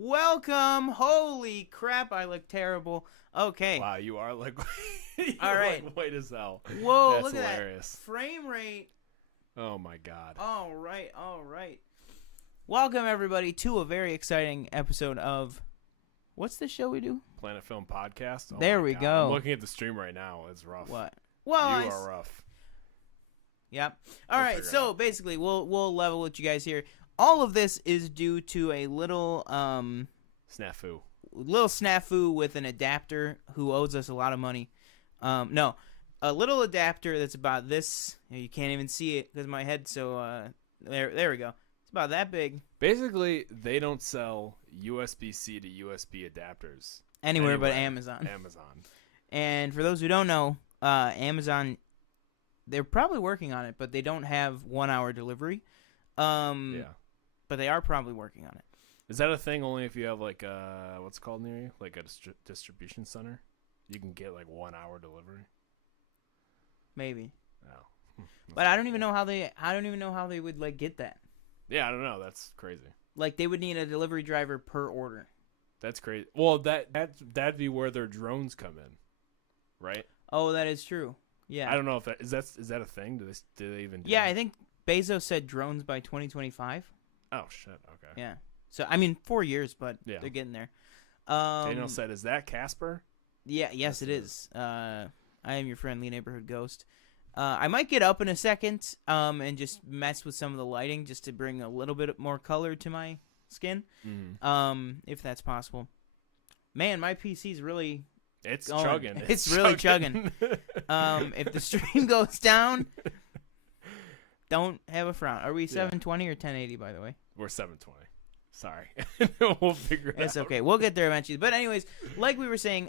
Welcome. Holy crap, I look terrible. Okay. Wow, you are like All right. like white as hell. Whoa, That's look at hilarious. that. Frame rate. Oh my god. All right. Welcome, everybody, to a very exciting episode of... What's the show we do? Planet Film Podcast. Oh there my we God. go. I'm looking at the stream right now. It's rough. What? Well, you are rough. Yep. All right, so basically, we'll level with you guys here. All of this is due to a little snafu with an adapter who owes us a lot of money. No, a little adapter that's about this. You can't even see it because my head's so there we go. It's about that big. Basically, they don't sell USB-C to USB adapters anywhere but Amazon. And for those who don't know, Amazon, they're probably working on it, but they don't have 1 hour delivery. Yeah. But they are probably working on it. Is that a thing only if you have like what's it called near you? Like a distribution center? You can get like 1 hour delivery? Maybe. Oh. But I don't even know how they would like get that. Yeah, I don't know. That's crazy. Like they would need a delivery driver per order. That's crazy. Well, that'd be where their drones come in. Right? Oh, that is true. Yeah. I don't know if that is that a thing? Do they even do Yeah, that? I think Bezos said drones by 2025. Oh shit, okay. Yeah. So I mean 4 years, but they're getting there. Daniel said, "Is that Casper?" Yeah, yes it is. I am your friendly neighborhood ghost. I might get up in a second and just mess with some of the lighting just to bring a little bit more color to my skin. If that's possible. Man, my PC's really chugging. It's really chugging. If the stream goes down, don't have a frown. Are we 720 or 1080, by the way? We're 720. Sorry. We'll figure it out. It's okay. We'll get there eventually. But anyways, like we were saying,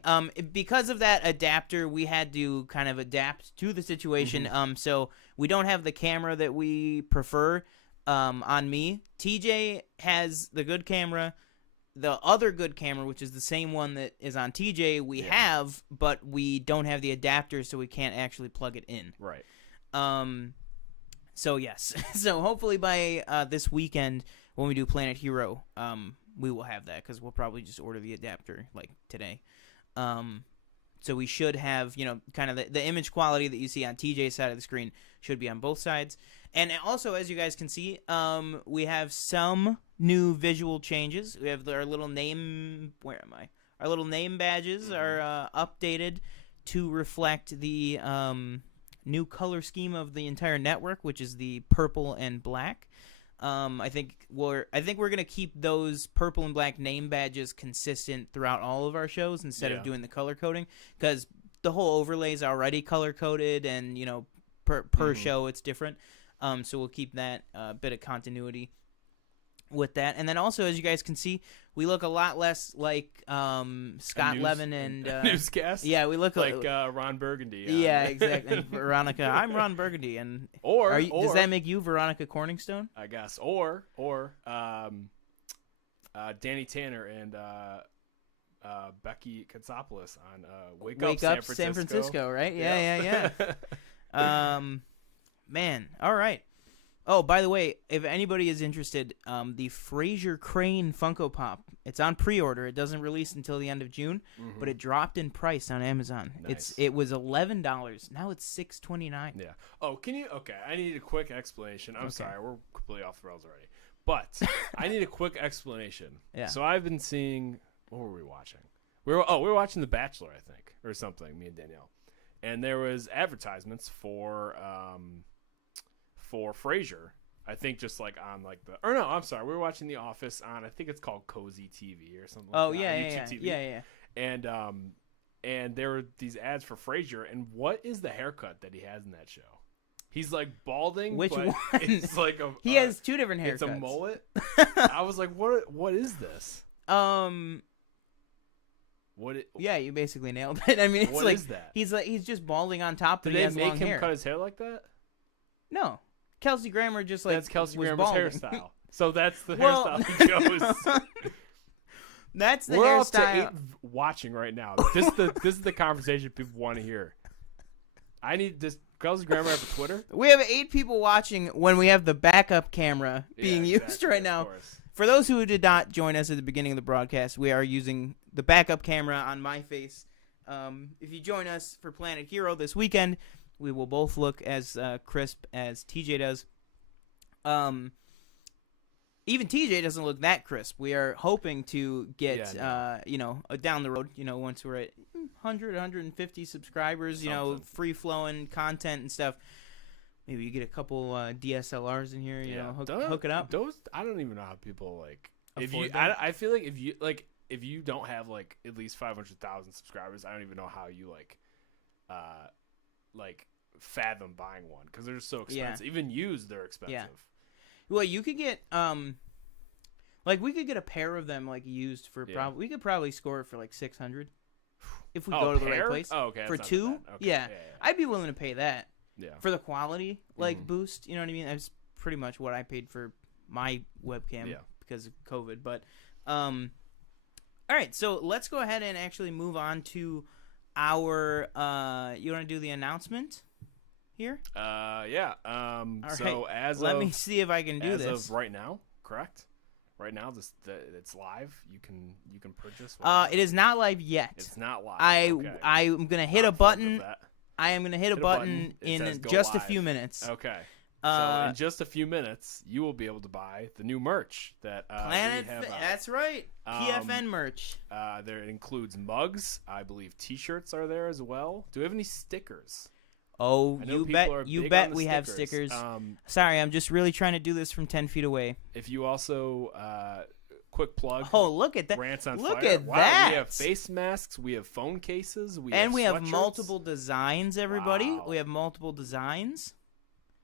because of that adapter, we had to kind of adapt to the situation. So we don't have the camera that we prefer on me. TJ has the good camera. The other good camera, which is the same one that is on TJ, we have, but we don't have the adapter, so we can't actually plug it in. Right. So yes. So hopefully by this weekend when we do Planet Hero, we will have that because we'll probably just order the adapter like today. So we should have, kind of the image quality that you see on TJ's side of the screen should be on both sides. And also, as you guys can see, we have some new visual changes. We have our little name. Where am I? Our little name badges are updated to reflect the new color scheme of the entire network, which is the purple and black. I think we're gonna keep those purple and black name badges consistent throughout all of our shows instead of doing the color coding, because the whole overlay is already color coded, and per show it's different. So we'll keep that bit of continuity with that. And then also, as you guys can see, we look a lot less like Scott Levin and newscast. Yeah, we look like Ron Burgundy. Yeah, exactly. And Veronica, I'm Ron Burgundy, and does that make you Veronica Corningstone? I guess, or Danny Tanner and Becky Katsopoulos on Wake Up San Francisco, right? Yeah. Man, all right. Oh, by the way, if anybody is interested, the Frasier Crane Funko Pop, it's on pre-order. It doesn't release until the end of June, but it dropped in price on Amazon. Nice. It was $11. Now it's $6.29. Yeah. Oh, can you? Okay, I need a quick explanation. I'm sorry, we're completely off the rails already. But I need a quick explanation. Yeah. So I've been seeing. What were we watching? We were watching The Bachelor, I think, or something. Me and Danielle, and there was advertisements for Frasier. I think just like on like I'm sorry, we were watching The Office on, I think it's called Cozy TV or something like that. YouTube TV. Yeah. And there were these ads for Frasier, and what is the haircut that he has in that show? He's like balding. Which but one? It's like he has two different haircuts. It's a mullet. I was like, what is this? Yeah, you basically nailed it. I mean, it's what is that? He's just balding on top. Did they make him cut his hair like that? No. Kelsey Grammer just like that's Kelsey Grammer's balding. Hairstyle. So that's the hairstyle he chose. That's the We're hairstyle. Up to 8 watching right now. This is the conversation people want to hear. I need this. Kelsey Grammer have a Twitter? We have 8 people watching when we have the backup camera being used right now. For those who did not join us at the beginning of the broadcast, we are using the backup camera on my face. If you join us for Planet Hero this weekend, we will both look as crisp as TJ does. Even TJ doesn't look that crisp. We are hoping to get, down the road, once we're at 100, 150 subscribers, free-flowing content and stuff. Maybe you get a couple DSLRs in here, hook it up. Those, I don't even know how people, I feel like if you don't have, at least 500,000 subscribers, I don't even know how you, fathom buying one, because they're so expensive. Yeah. Even used, they're expensive. Yeah. Well, you could get we could get a pair of them used for we could probably score it for 600 if we go to the right place. Oh, okay. For two, okay. Yeah. I'd be willing to pay that. Yeah. For the quality boost, you know what I mean? That's pretty much what I paid for my webcam because of COVID. But all right, so let's go ahead and actually move on to our you want to do the announcement here? Yeah. So right. Let me see if I can do this. As of right now, correct? Right now, it's live. You can purchase. It is not live yet. It's not live. I'm gonna hit a button. I am gonna hit a button in just a few minutes. Okay. So in just a few minutes, you will be able to buy the new merch that Planet. We have that's right. PFN merch. There includes mugs. I believe T-shirts are there as well. Do we have any stickers? Oh, you bet we have stickers. Sorry, I'm just really trying to do this from 10 feet away. If you also, quick plug. Oh, look at that. Rants on look Fire. At that. We have face masks. We have phone cases. We have sweatshirts. Multiple designs, everybody. Wow. We have multiple designs.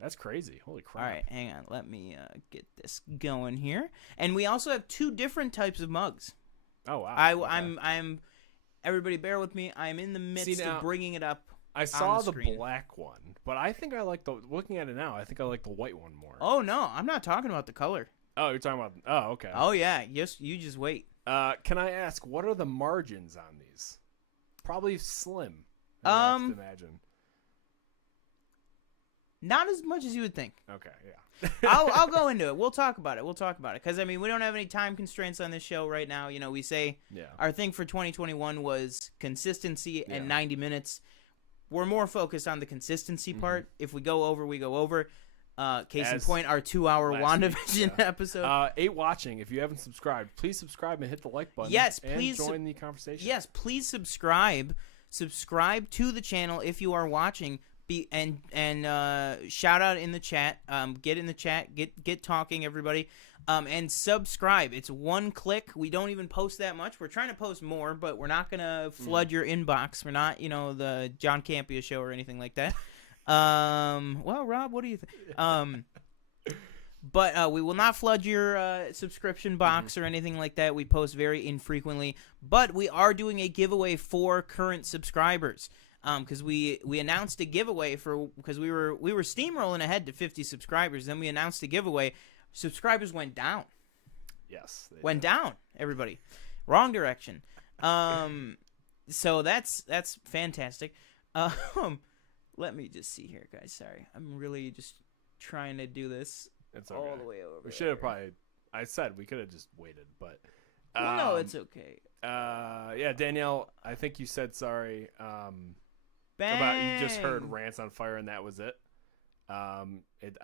That's crazy. Holy crap. All right, hang on. Let me get this going here. And we also have 2 different types of mugs. Oh, wow. I'm everybody bear with me. I'm in the midst of bringing it up. I saw the black one, but I think I like looking at it now, I think I like the white one more. Oh, no. I'm not talking about the color. Oh, you're talking about... Oh, okay. Oh, yeah. You just wait. Can I ask, what are the margins on these? Probably slim. I have to imagine. Not as much as you would think. Okay, yeah. I'll go into it. We'll talk about it. Because, we don't have any time constraints on this show right now. We say our thing for 2021 was consistency and 90 minutes. We're more focused on the consistency part. If we go over, we go over. Case in point, our 2-hour WandaVision episode. 8 watching. If you haven't subscribed, please subscribe and hit the like button. Yes, please. And join the conversation. Yes, please subscribe. Subscribe to the channel if you are watching. And shout out in the chat. Get in the chat. Get talking, everybody. And subscribe. It's 1 click. We don't even post that much. We're trying to post more, but we're not gonna flood your inbox. We're not, the John Campea show or anything like that. Well, Rob, what do you think? But we will not flood your subscription box or anything like that. We post very infrequently, but we are doing a giveaway for current subscribers. Because we announced a giveaway because we were steamrolling ahead to 50 subscribers. Then we announced a giveaway. Subscribers went down. Yes, went down. Everybody, wrong direction. So that's fantastic. Let me just see here, guys. Sorry, I'm really just trying to do this all the way over. We should have probably. I said we could have just waited, but. No, it's okay. Yeah, Danielle, I think you said sorry. Bang. You just heard Rants on Fire, and that was it. It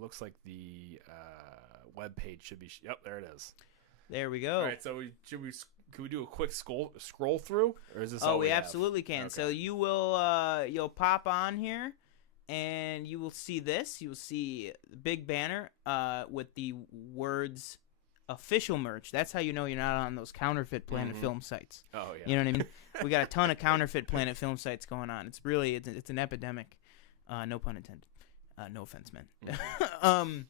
looks like the web page should be. Yep, there it is. There we go. All right, so could we do a quick scroll through, or is this? Oh, we absolutely can. Okay. So you will you'll pop on here, and you will see this. You will see the big banner with the words "official merch." That's how you know you're not on those counterfeit Planet Film sites. Oh yeah. You know what I mean? We got a ton of counterfeit Planet Film sites going on. It's really it's an epidemic. No pun intended. No offense, man.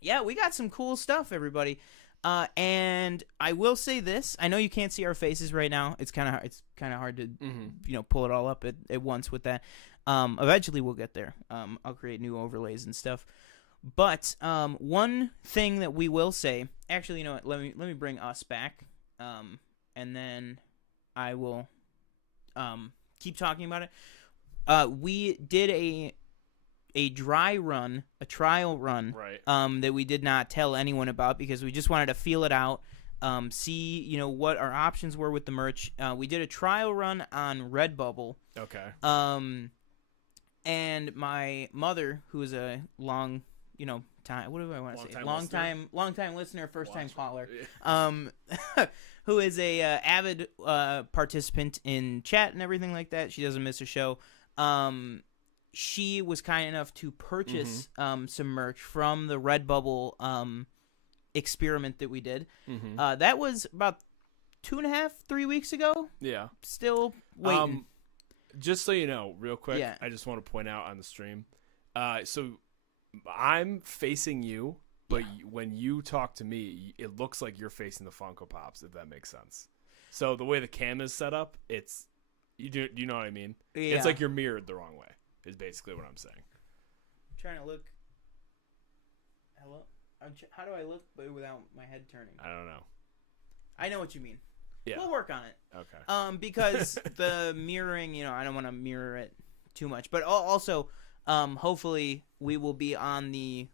Yeah, we got some cool stuff, everybody. And I will say this: I know you can't see our faces right now. It's kind of hard to pull it all up at once with that. Eventually, we'll get there. I'll create new overlays and stuff. But one thing that we will say, actually, you know what? Let me bring us back, and then I will keep talking about it. We did a dry run, a trial run, right. that we did not tell anyone about because we just wanted to feel it out, see what our options were with the merch. We did a trial run on Redbubble. Okay. And my mother, who is a long, time, what do I want to say? Long time listener, first time caller. Who is a avid participant in chat and everything like that. She doesn't miss a show. She was kind enough to purchase some merch from the Redbubble experiment that we did. Mm-hmm. That was about 2.5, 3 weeks ago. Yeah. Still waiting. Just so you know, real quick, Yeah. I just want to point out on the stream. So I'm facing you, but when you talk to me, it looks like you're facing the Funko Pops, if that makes sense. So the way the cam is set up, it's do you know what I mean? Yeah. It's like you're mirrored the wrong way. Is basically what I'm saying. I'm trying to look. Hello. How do I look but without my head turning? I don't know. I know what you mean. Yeah. We'll work on it. Okay. Because the mirroring, I don't want to mirror it too much, but also, hopefully we will be on the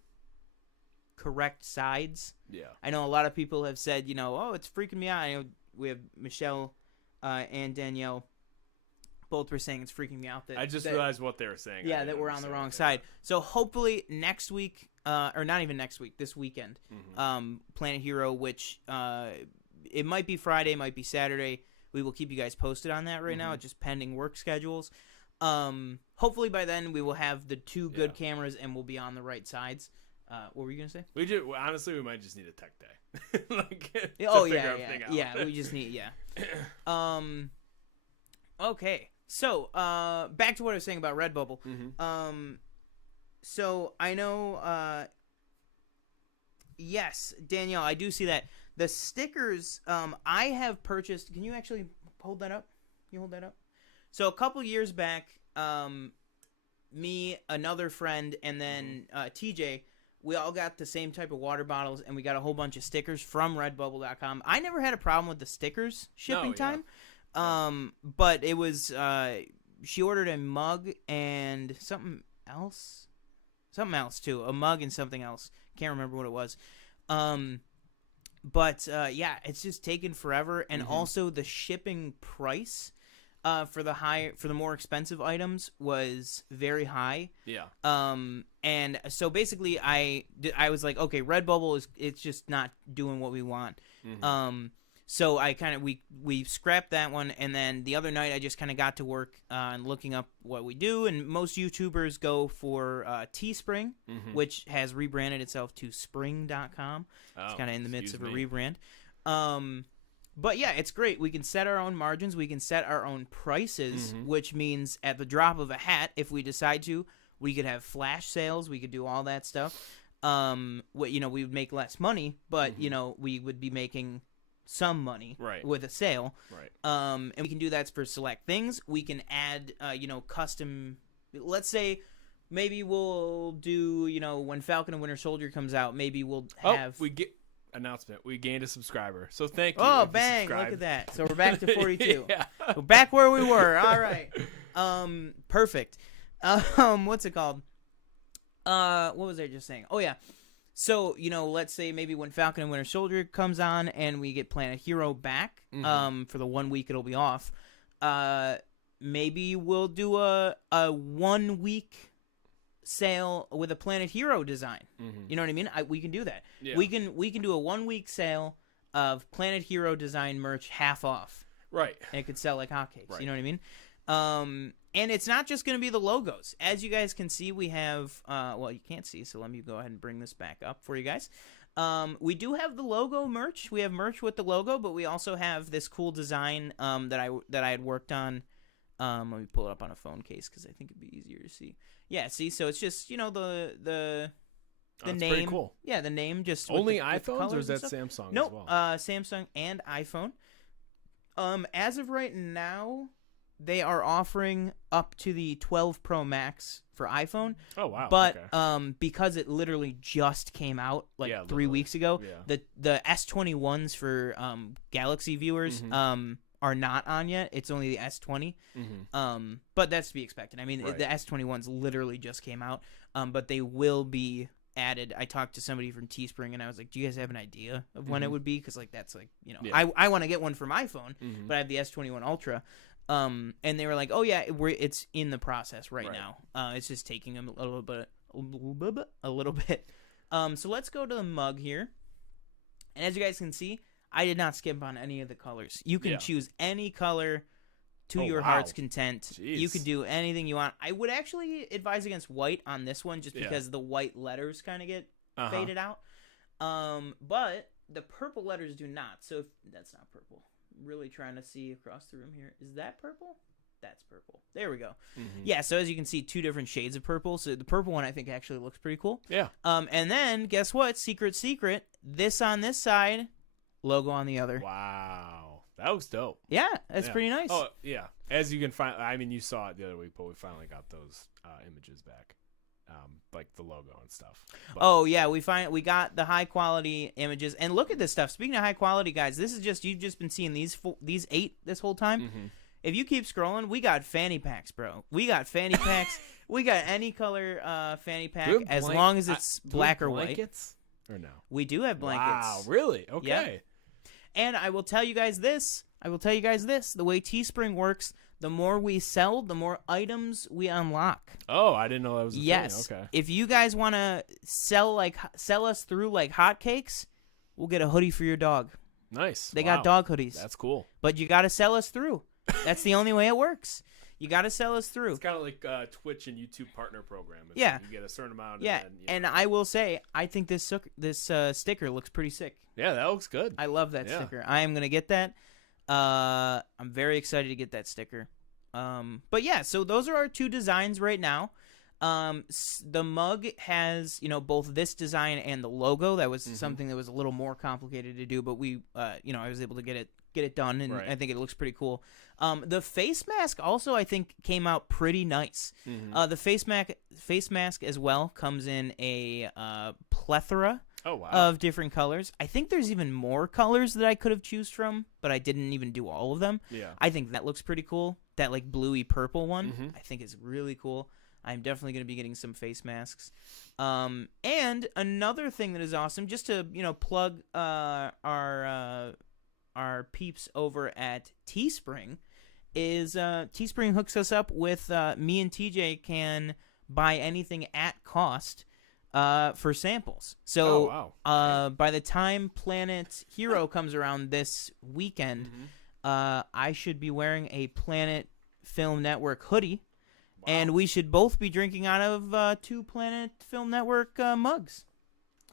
correct sides. Yeah. I know a lot of people have said, oh, it's freaking me out. I know we have Michelle and Danielle both were saying it's freaking me out. I just realized what they were saying. Yeah, that we're on the wrong side. So hopefully next week, or not even next week, this weekend, Planet Hero, which it might be Friday, might be Saturday. We will keep you guys posted on that right now. It's just pending work schedules. Hopefully by then we will have the two good cameras and we'll be on the right sides. What were you gonna say? Honestly, we might just need a tech day. We just need Okay, so back to what I was saying about Redbubble. So I know. Yes, Danielle, I do see that. The stickers, I have purchased. Can you actually hold that up? Can you hold that up? So a couple years back, me, another friend, and then TJ, we all got the same type of water bottles, and we got a whole bunch of stickers from Redbubble.com. I never had a problem with the stickers shipping time, but it was she ordered a mug and something else too, a mug and something else. Can't remember what it was. But it's just taken forever, and also the shipping price for the more expensive items was very high. Yeah. And so basically, I was like, okay, Redbubble it's just not doing what we want. So I kind of we scrapped that one, and then the other night I just kind of got to work on looking up what we do, and most YouTubers go for Teespring, which has rebranded itself to Spring.com. It's kind of in the midst of a rebrand. But yeah, it's great. We can set our own margins. We can set our own prices, which means at the drop of a hat, if we decide to, we could have flash sales. We could do all that stuff. We would make less money, but we would be making some money with a sale. And we can do that for select things. We can add, custom. Let's say maybe we'll do, when Falcon and Winter Soldier comes out, maybe we'll have. We get. Announcement: we gained a subscriber, so thank you. Oh, bang! Look at that. So we're back to 42. We're back where we were. All right. Perfect. What's it called? What was I just saying? Oh yeah. So let's say maybe when Falcon and Winter Soldier comes on, and we get Planet Hero back, for the 1 week it'll be off. Maybe we'll do a 1 week sale with a Planet Hero design. You know what I mean? We can do that. Yeah. We can do a 1 week sale of Planet Hero design merch half off. Right. And it could sell like hotcakes. Right. You know what I mean? And it's not just going to be the logos. As you guys can see, we have you can't see, so let me go ahead and bring this back up for you guys. We do have the logo merch. We have merch with the logo, but we also have this cool design that I had worked on. Let me pull it up on a phone case because I think it'd be easier to see. Yeah, see, so it's just the name. Pretty cool. Yeah, the name just only iPhones, or is that Samsung? Nope, as well? Samsung and iPhone. As of right now, they are offering up to the 12 Pro Max for iPhone. Oh wow! But okay. Because it literally just came out 3 weeks ago, the S21s for Galaxy viewers are not on yet. It's only the S20. But that's to be expected. I mean, the S21s literally just came out. But they will be added. I talked to somebody from Teespring, and I was like, do you guys have an idea of when it would be? Because, like, that's, like, you know, I want to get one for my phone, but I have the S21 Ultra. And they were like, oh, yeah, it's in the process right now. It's just taking them a little bit. So let's go to the mug here. And as you guys can see, I did not skimp on any of the colors. You can choose any color to your heart's content. Jeez. You can do anything you want. I would actually advise against white on this one just because the white letters kind of get faded out. But the purple letters do not. So if that's not purple. Really trying to see across the room here. Is that purple? That's purple. There we go. Yeah, so as you can see, 2 different shades of purple. So the purple one I think actually looks pretty cool. Yeah. And then guess what? Secret. This on this side, logo on the other. Wow. That looks dope. Yeah, that's pretty nice. Oh, yeah. As you can find, I mean, you saw it the other week, but we finally got those images back. Like the logo and stuff. But, oh yeah, we got the high quality images, and look at this stuff. Speaking of high quality, guys, this is just you've just been seeing these 8 this whole time. If you keep scrolling, we got fanny packs, bro. We got fanny packs. We got any color fanny pack as long as it's black or white. Blankets or no? We do have blankets. Wow, really? Okay. Yep. And I will tell you guys this. The way Teespring works. The more we sell, the more items we unlock. Oh, I didn't know that was a thing. Okay. If you guys want to sell us through like hotcakes, we'll get a hoodie for your dog. Nice. They got dog hoodies. That's cool. But you got to sell us through. That's the only way it works. You got to sell us through. It's kind of like Twitch and YouTube partner program. You get a certain amount. Yeah. And I will say, I think this sticker looks pretty sick. Yeah, that looks good. I love that sticker. I am going to get that. I'm very excited to get that sticker. But yeah, so those are our 2 designs right now. The mug has, both this design and the logo. That was something that was a little more complicated to do, but we, I was able to get it done, and I think it looks pretty cool. The face mask also, I think, came out pretty nice. The face mask as well comes in a plethora of different colors. I think there's even more colors that I could have choose from, but I didn't even do all of them. Yeah. I think that looks pretty cool. That like bluey purple one, I think is really cool. I'm definitely going to be getting some face masks. And another thing that is awesome, just to plug our peeps over at Teespring, is Teespring hooks us up with me and TJ can buy anything at cost for samples. So by the time Planet Hero comes around this weekend, I should be wearing a Planet Film Network hoodie. And we should both be drinking out of 2 Planet Film Network mugs.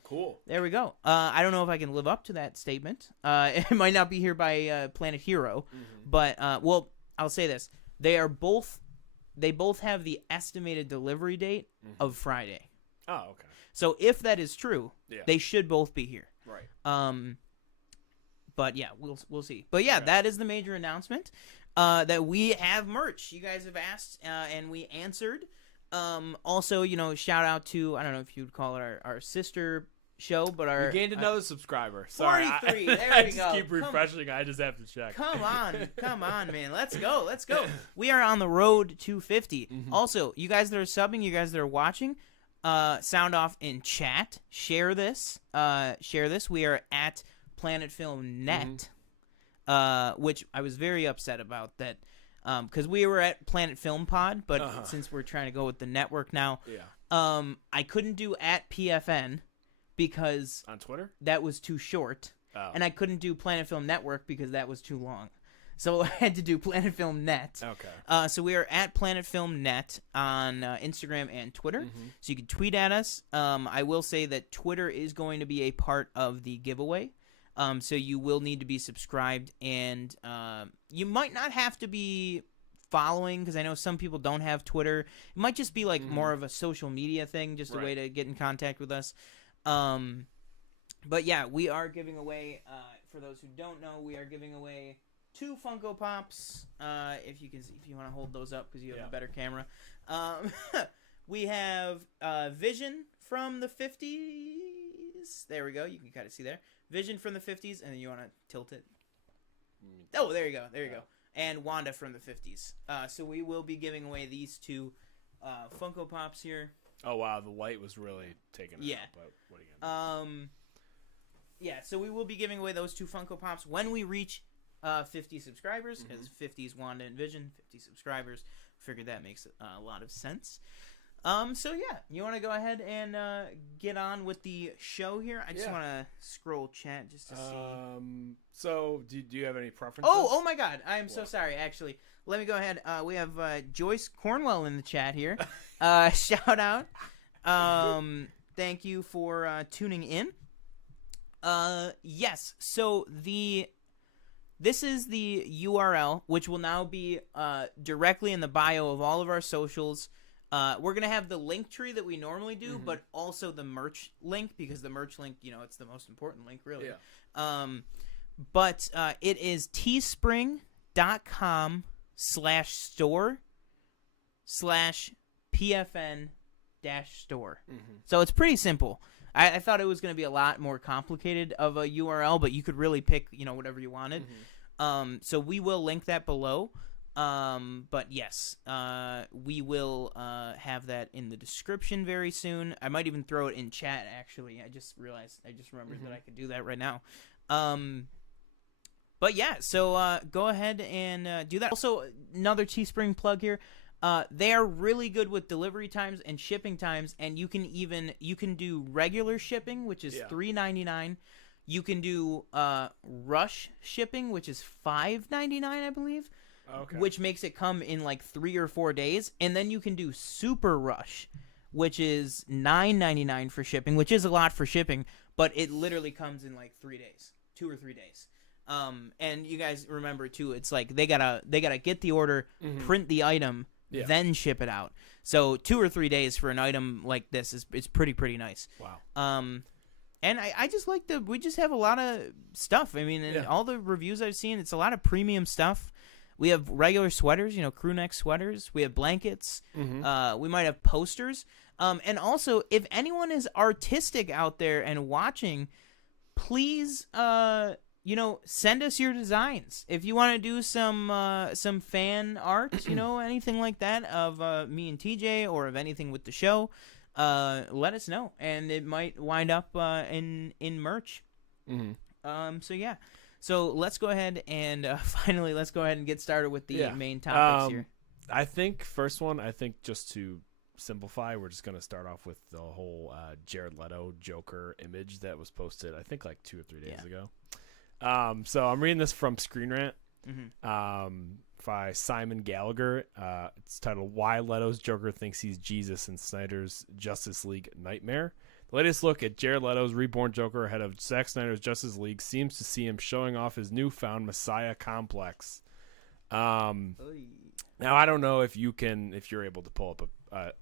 Cool. There we go. I don't know if I can live up to that statement. It might not be here by Planet Hero, but well, I'll say this: they both have the estimated delivery date of Friday. Oh, okay. So if that is true, they should both be here. Right. But yeah, we'll see. But yeah, that is the major announcement. That we have merch. You guys have asked, and we answered. Also, shout out to, I don't know if you'd call it our sister show, but we gained another subscriber. Sorry, 43. There I we just go. keep refreshing. I just have to check. Come on, man. Let's go. We are on the road to 50. Also, you guys that are subbing, you guys that are watching, sound off in chat. Share this. We are at Planet Film Net. Which I was very upset about that, because we were at Planet Film Pod, but since we're trying to go with the network now, I couldn't do at PFN because on Twitter that was too short, and I couldn't do Planet Film Network because that was too long. So I had to do Planet Film Net. Okay. So we are at Planet Film Net on Instagram and Twitter. So you can tweet at us. I will say that Twitter is going to be a part of the giveaway. So you will need to be subscribed, and you might not have to be following, because I know some people don't have Twitter. It might just be like more of a social media thing, just a way to get in contact with us. But yeah, we are giving away, for those who don't know, we are giving away 2 Funko Pops. If you want to hold those up because you have a better camera. We have Vision from the 50s. There we go. You can kind of see there. Vision from the 50s, and then you want to tilt it. Oh, there you go. There you go. And Wanda from the 50s. So we will be giving away these two Funko Pops here. Oh wow, the light was really taking it out, but what are you gonna do? Yeah, so we will be giving away those two Funko Pops when we reach 50 subscribers, because 50 is Wanda and Vision, 50 subscribers. Figured that makes a lot of sense. So yeah, you want to go ahead and get on with the show here? I just want to scroll chat just to see. So do you have any preferences? Oh my God, I am so sorry. Actually, let me go ahead. We have Joyce Cornwell in the chat here. Shout out. Thank you for tuning in. Yes. So this is the URL, which will now be directly in the bio of all of our socials. We're going to have the link tree that we normally do, but also the merch link, because the merch link, it's the most important link, really. Yeah. But it is teespring.com/store/PFN-store. So it's pretty simple. I thought it was going to be a lot more complicated of a URL, but you could really pick, whatever you wanted. So we will link that below. But yes, we will have that in the description very soon. I might even throw it in chat, actually. I just remembered that I could do that right now. But yeah, so go ahead and do that. Also, another Teespring plug here. They are really good with delivery times and shipping times, and you can do regular shipping, which is $3.99. You can do rush shipping, which is $5.99, I believe. Okay. Which makes it come in like 3 or 4 days, and then you can do super rush, which is $9.99 for shipping, which is a lot for shipping, but it literally comes in like 3 days, 2 or 3 days. And you guys remember too, it's like they gotta get the order, print the item, then ship it out. So 2 or 3 days for an item like this is pretty nice. Wow. And I just like we just have a lot of stuff. I mean, in all the reviews I've seen, it's a lot of premium stuff. We have regular sweaters, crew neck sweaters. We have blankets. We might have posters. And also, if anyone is artistic out there and watching, please, send us your designs. If you want to do some fan art, anything like that of me and TJ, or of anything with the show, let us know, and it might wind up in merch. So yeah. So let's go ahead and finally get started with the main topics here. I think just to simplify, we're just going to start off with the whole Jared Leto Joker image that was posted, I think, like 2 or 3 days ago. So I'm reading this from Screen Rant by Simon Gallagher. It's titled "Why Leto's Joker Thinks He's Jesus in Snyder's Justice League Nightmare." The latest look at Jared Leto's reborn Joker ahead of Zack Snyder's Justice League seems to see him showing off his newfound Messiah complex. Now I don't know if you're able to pull up a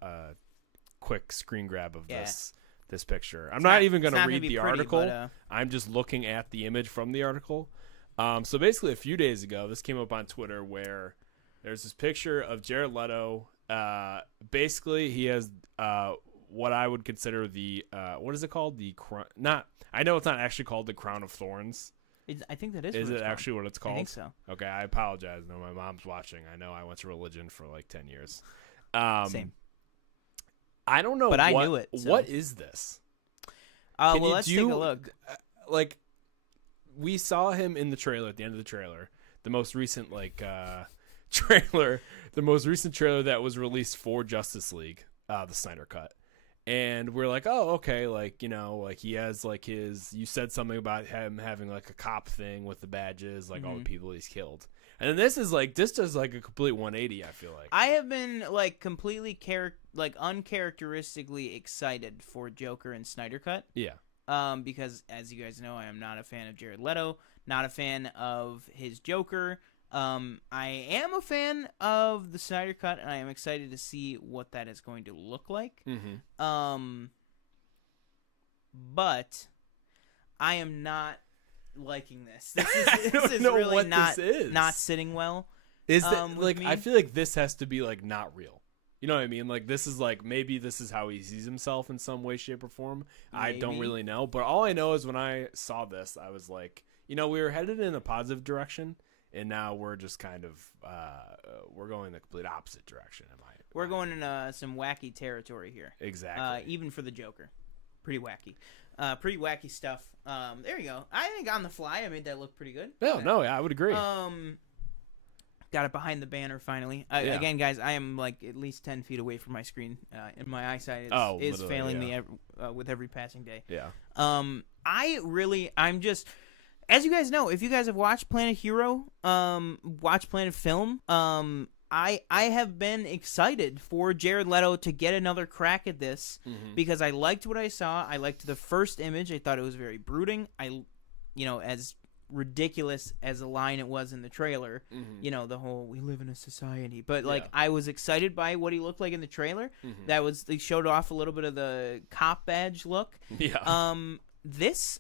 quick screen grab of this picture. I'm not even going to read the article. I'm just looking at the image from the article. So basically, a few days ago, this came up on Twitter where there's this picture of Jared Leto. Basically, he has what I would consider the what is it called? I know it's not actually called the Crown of Thorns. I think that is. Is it actually what it's called? I think so. Okay, I apologize. No, my mom's watching. I know I went to religion for like 10 years. Same. I don't know, but I knew it. So. What is this? Let's take a look. Like, we saw him in the trailer at the end of the trailer, the most recent trailer that was released for Justice League, the Snyder Cut. And we're like, oh, okay, he has you said something about him having like a cop thing with the badges, all the people he's killed. And then this does a complete 180, I feel like. I have been completely uncharacteristically excited for Joker and Snyder Cut. Yeah. Because as you guys know, I am not a fan of Jared Leto, not a fan of his Joker. I am a fan of the Snyder Cut, and I am excited to see what that is going to look like. But I am not liking this. This is really not sitting well. Is that I feel like this has to be not real. You know what I mean? This is maybe this is how he sees himself in some way, shape, or form. Maybe. I don't really know. But all I know is when I saw this, I was like, we were headed in a positive direction. and now we're just kind of we're going the complete opposite direction. We're going in some wacky territory here. Exactly. Even for the Joker, pretty wacky. Pretty wacky stuff. There you go. I think on the fly, I made that look pretty good. No, I would agree. Got it behind the banner finally. Again, guys, I am like at least 10 feet away from my screen, and my eyesight is failing me with every passing day. Yeah. I'm just, as you guys know, if you guys have watched Planet Hero, watched Planet Film, I have been excited for Jared Leto to get another crack at this because I liked what I saw. I liked the first image. I thought it was very brooding. As ridiculous as a line it was in the trailer, the whole "we live in a society," but I was excited by what he looked like in the trailer. They showed off a little bit of the cop badge look. This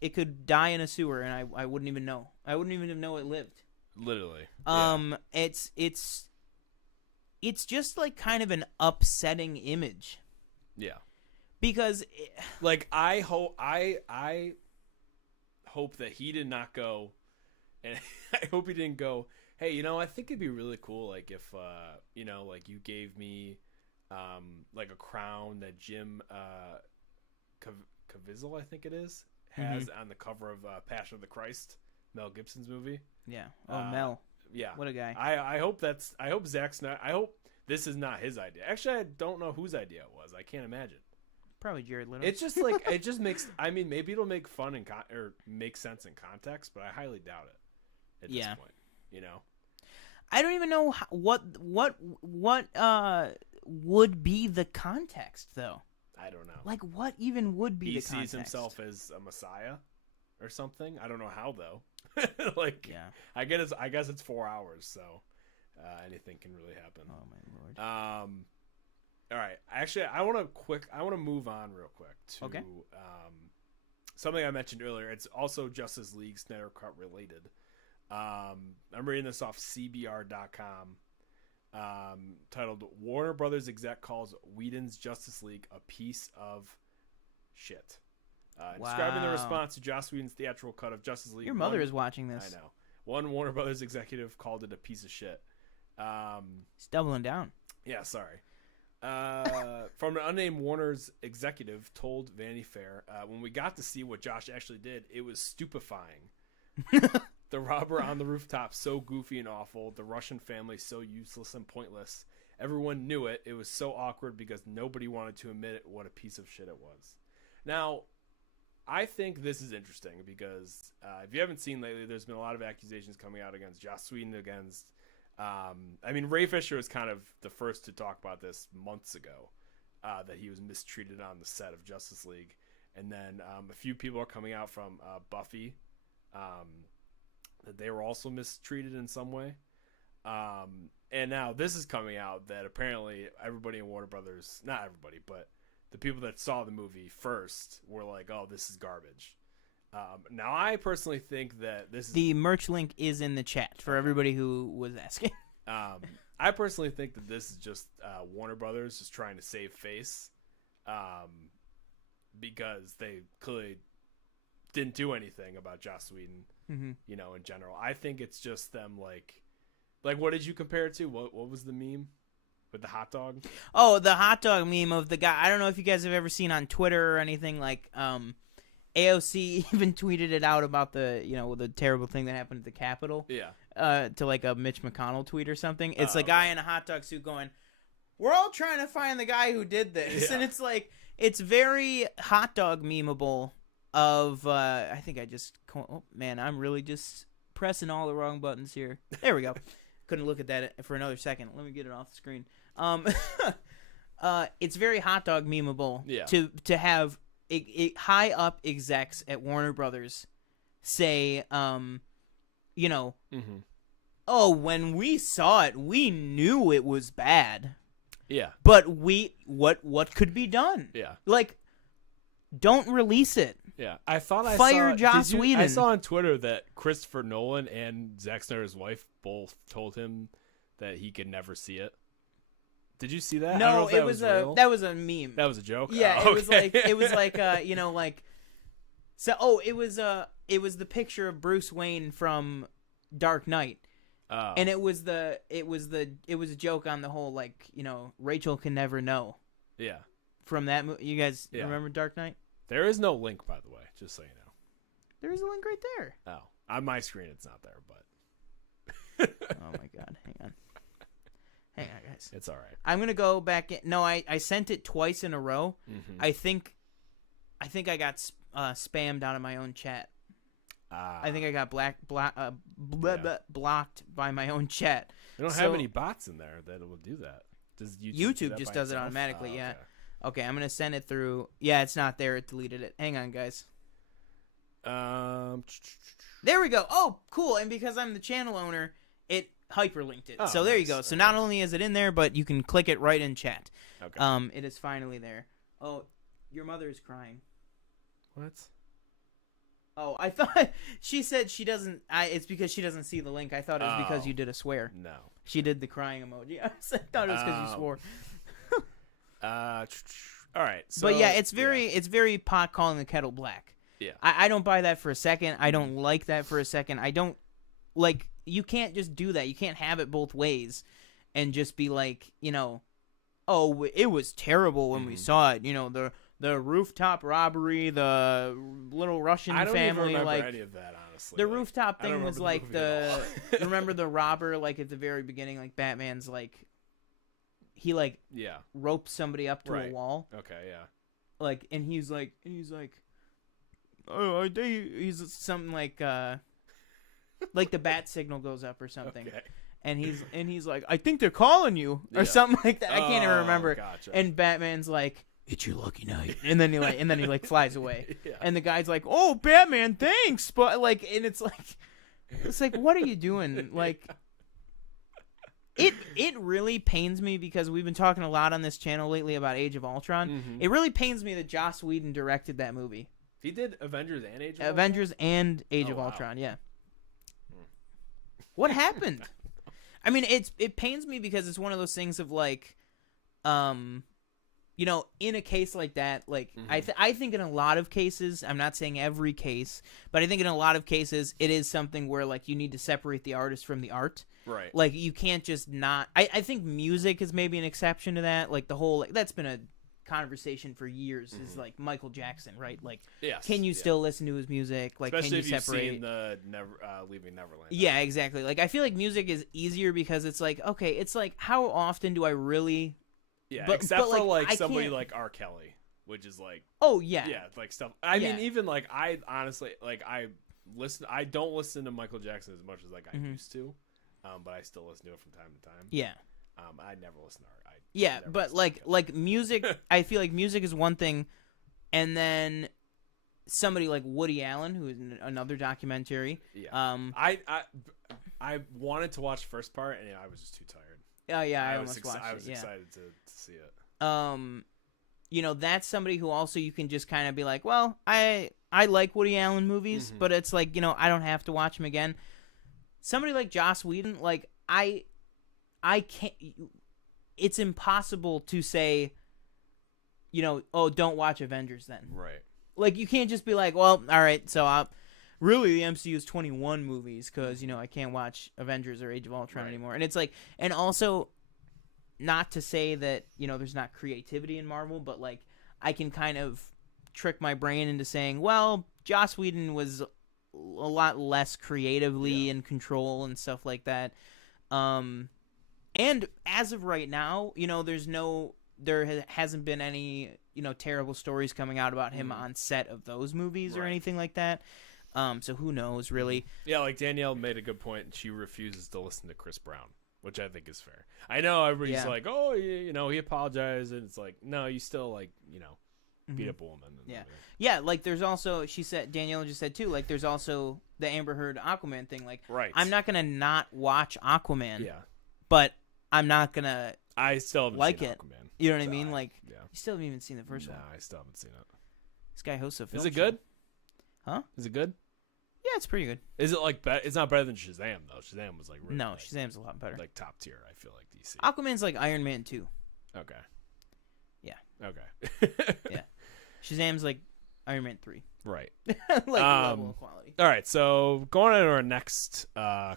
it could die in a sewer and I wouldn't even know. I wouldn't even know it lived. Literally. It's just like kind of an upsetting image. Yeah. Because I hope that he did not go, and I hope he didn't go, hey, I think it'd be really cool if you gave me a crown that Jim Caviezel, I think it is, has on the cover of Passion of the Christ, Mel Gibson's movie. Yeah. Mel. Yeah. What a guy. I hope Zack Snyder, I hope this is not his idea. Actually, I don't know whose idea it was. I can't imagine. Probably Jared Leto. It's just it just makes, maybe it'll make fun or make sense in context, but I highly doubt it at this point, I don't even know what would be the context, though. I don't know. What even would be the context? He sees himself as a messiah or something. I don't know how, though. I guess it's 4 hours, so anything can really happen. Oh, my Lord. All right. Actually, I want to move on real quick to something I mentioned earlier. It's also Justice League Snyder Cut related. I'm reading this off CBR.com. Titled "Warner Brothers exec calls Whedon's Justice League a piece of shit." Describing the response to Joss Whedon's theatrical cut of Justice League. Your mother is watching this. I know. One Warner Brothers executive called it a piece of shit. He's doubling down. Yeah, sorry. From an unnamed Warner's executive told Vanity Fair, when we got to see what Josh actually did, it was stupefying. The robber on the rooftop so goofy and awful, the Russian family so useless and pointless. Everyone knew it. It was so awkward because nobody wanted to admit it, what a piece of shit it was. Now, I think this is interesting because if you haven't seen lately, there's been a lot of accusations coming out against Joss Whedon, against Ray Fisher was kind of the first to talk about this months ago, that he was mistreated on the set of Justice League. And then a few people are coming out from Buffy, that they were also mistreated in some way. And now this is coming out that apparently everybody in Warner Brothers, not everybody, but the people that saw the movie first were like, oh, this is garbage. Now, I personally think that this is... The merch link is in the chat for everybody who was asking. I personally think that this is just Warner Brothers just trying to save face, because they clearly didn't do anything about Joss Whedon, in general. I think it's just them, like what did you compare it to? What was the meme? With the hot dog? Oh, the hot dog meme of the guy. I don't know if you guys have ever seen on Twitter or anything, AOC even tweeted it out about the terrible thing that happened at the Capitol. Yeah. To a Mitch McConnell tweet or something. It's a guy in a hot dog suit going, "We're all trying to find the guy who did this." Yeah. And it's very hot dog memeable of, I think I'm really just pressing all the wrong buttons here. There we go. Couldn't look at that for another second. Let me get it off the screen. It's very hot dog memeable to have high up execs at Warner Brothers say, oh, when we saw it, we knew it was bad. Yeah. But what could be done? Yeah. Don't release it. Yeah. I saw Joss Whedon. I saw on Twitter that Christopher Nolan and Zack Snyder's wife both told him that he could never see it. Did you see that? No, that was a meme. That was a joke. Yeah, oh, it was like So it was the picture of Bruce Wayne from Dark Knight. Oh. And it was a joke on the whole, like, Rachel can never know. Yeah. From that movie. You guys remember Dark Knight? There is no link, by the way, just so you know. There's a link right there. Oh. On my screen, it's not there, but. Oh, my God. Hang on, guys. It's all right. I'm going to go back in. No, I sent it twice in a row. Mm-hmm. I think I got spammed out of my own chat. I think I got blocked by my own chat. We don't have any bots in there that will do that. Does YouTube just does it automatically, yeah. Okay. I'm going to send it through. Yeah, it's not there. It deleted it. Hang on, guys. There we go. Oh, cool. And because I'm the channel owner, it hyperlinked it. Oh, so there you nice. go. So not only is it in there, but you can click it right in chat. Okay. It is finally there. Oh, your mother is crying. What? Oh, I thought she said she doesn't. It's because she doesn't see the link. I thought it was because you did a swear. No. She did the crying emoji. I thought it was because you swore. All right. So, but yeah, it's very pot calling the kettle black. Yeah. I don't buy that for a second. I don't like that for a second. I don't like. You can't just do that. You can't have it both ways, and just be like, oh, it was terrible when we saw it. The rooftop robbery, the little Russian family. I don't even remember any of that, honestly. The rooftop thing was like the remember the robber, like at the very beginning, like Batman's like he roped somebody up to a wall. Okay, yeah. Like, and he's like, oh, he's something like the bat signal goes up or something. Okay. And he's like, I think they're calling you or something like that. I can't even remember. Gotcha. And Batman's like, it's your lucky night. And then he flies away. Yeah. And the guy's like, oh, Batman, thanks. But and it's like, what are you doing? Like, it really pains me because we've been talking a lot on this channel lately about Age of Ultron. Mm-hmm. It really pains me that Joss Whedon directed that movie. He did Avengers and Age of Ultron? Avengers and Age of Ultron, yeah. What happened? I mean, it pains me because it's one of those things of like, in a case like that, like I think in a lot of cases, I'm not saying every case, but I think in a lot of cases, it is something where like you need to separate the artist from the art. Right. Like you can't just not. I think music is maybe an exception to that. Like the whole that's been a conversation for years. Is like Michael Jackson, right? Like, can you still listen to his music? Like, especially can you separate? You've seen the Leaving Neverland. Yeah, exactly. Like I feel like music is easier because it's like okay, it's like how often do I really? Yeah, except for like somebody like R. Kelly, which is like like stuff. I mean, even like I honestly like I don't listen to Michael Jackson as much as like I used to, but I still listen to it from time to time. Yeah. I never listen to art. Yeah, but like music, I feel like music is one thing, and then somebody like Woody Allen, who is another documentary. Yeah. I wanted to watch the first part, and I was just too tired. Oh yeah, I almost watched it. I was excited to see it. That's somebody who also you can just kind of be like, well, I like Woody Allen movies, but it's like I don't have to watch them again. Somebody like Joss Whedon, like I can't. It's impossible to say, oh, don't watch Avengers then. Right. Like you can't just be like, well, all right, so really the MCU is 21 movies because I can't watch Avengers or Age of Ultron anymore. And it's like, and also, not to say that there's not creativity in Marvel, but like I can kind of trick my brain into saying, well, Joss Whedon was a lot less creatively in control and stuff like that. And as of right now, there hasn't been any, terrible stories coming out about him on set of those movies or anything like that. So who knows, really? Yeah, like Danielle made a good point. She refuses to listen to Chris Brown, which I think is fair. I know everybody's like, oh, he apologized, and it's like, no, you still like, beat up a woman. Yeah. Like there's also, Danielle just said too, like there's also the Amber Heard Aquaman thing. Like, I'm not gonna not watch Aquaman. Yeah. But I'm not gonna. I still haven't like seen it. Aquaman. You know what I mean? Like, you still haven't even seen the first one. No, I still haven't seen it. This guy hosts a film. Is it good? Huh? Is it good? Yeah, it's pretty good. Is it like it's not better than Shazam though? Shazam was like really no, Shazam's a lot better. Like top tier. I feel like DC. Aquaman's like Iron Man 2. Okay. Yeah. Okay. Yeah. Shazam's like Iron Man 3. Right. Like the level of quality. All right, so going on to our next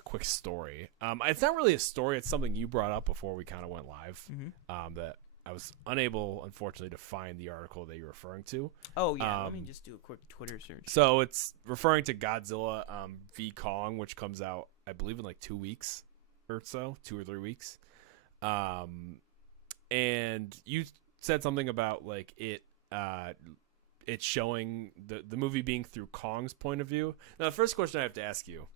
quick story. It's not really a story. It's something you brought up before we kind of went live. That I was unable, unfortunately, to find the article that you're referring to. Oh, yeah. Let me just do a quick Twitter search. So it's referring to Godzilla v. Kong, which comes out, I believe, in like 2 weeks or so, 2 or 3 weeks. And you said something about like it's showing the movie being through Kong's point of view. Now, the first question I have to ask you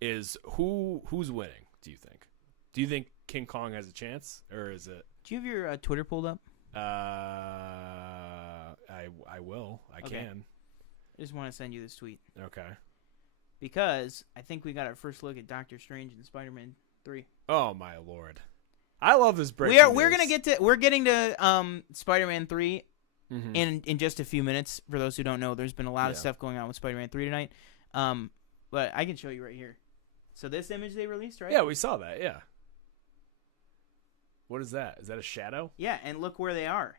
is who's winning, do you think? Do you think King Kong has a chance, or is it... Do you have your Twitter pulled up? I will. I can. I just want to send you this tweet. Okay. Because I think we got our first look at Doctor Strange in Spider-Man 3. Oh my lord. I love this breaking news. We're getting to Spider-Man 3 in just a few minutes. For those who don't know, there's been a lot of stuff going on with Spider-Man 3 tonight. But I can show you right here. So this image they released, right? Yeah, we saw that. Yeah. What is that? Is that a shadow? Yeah, and look where they are.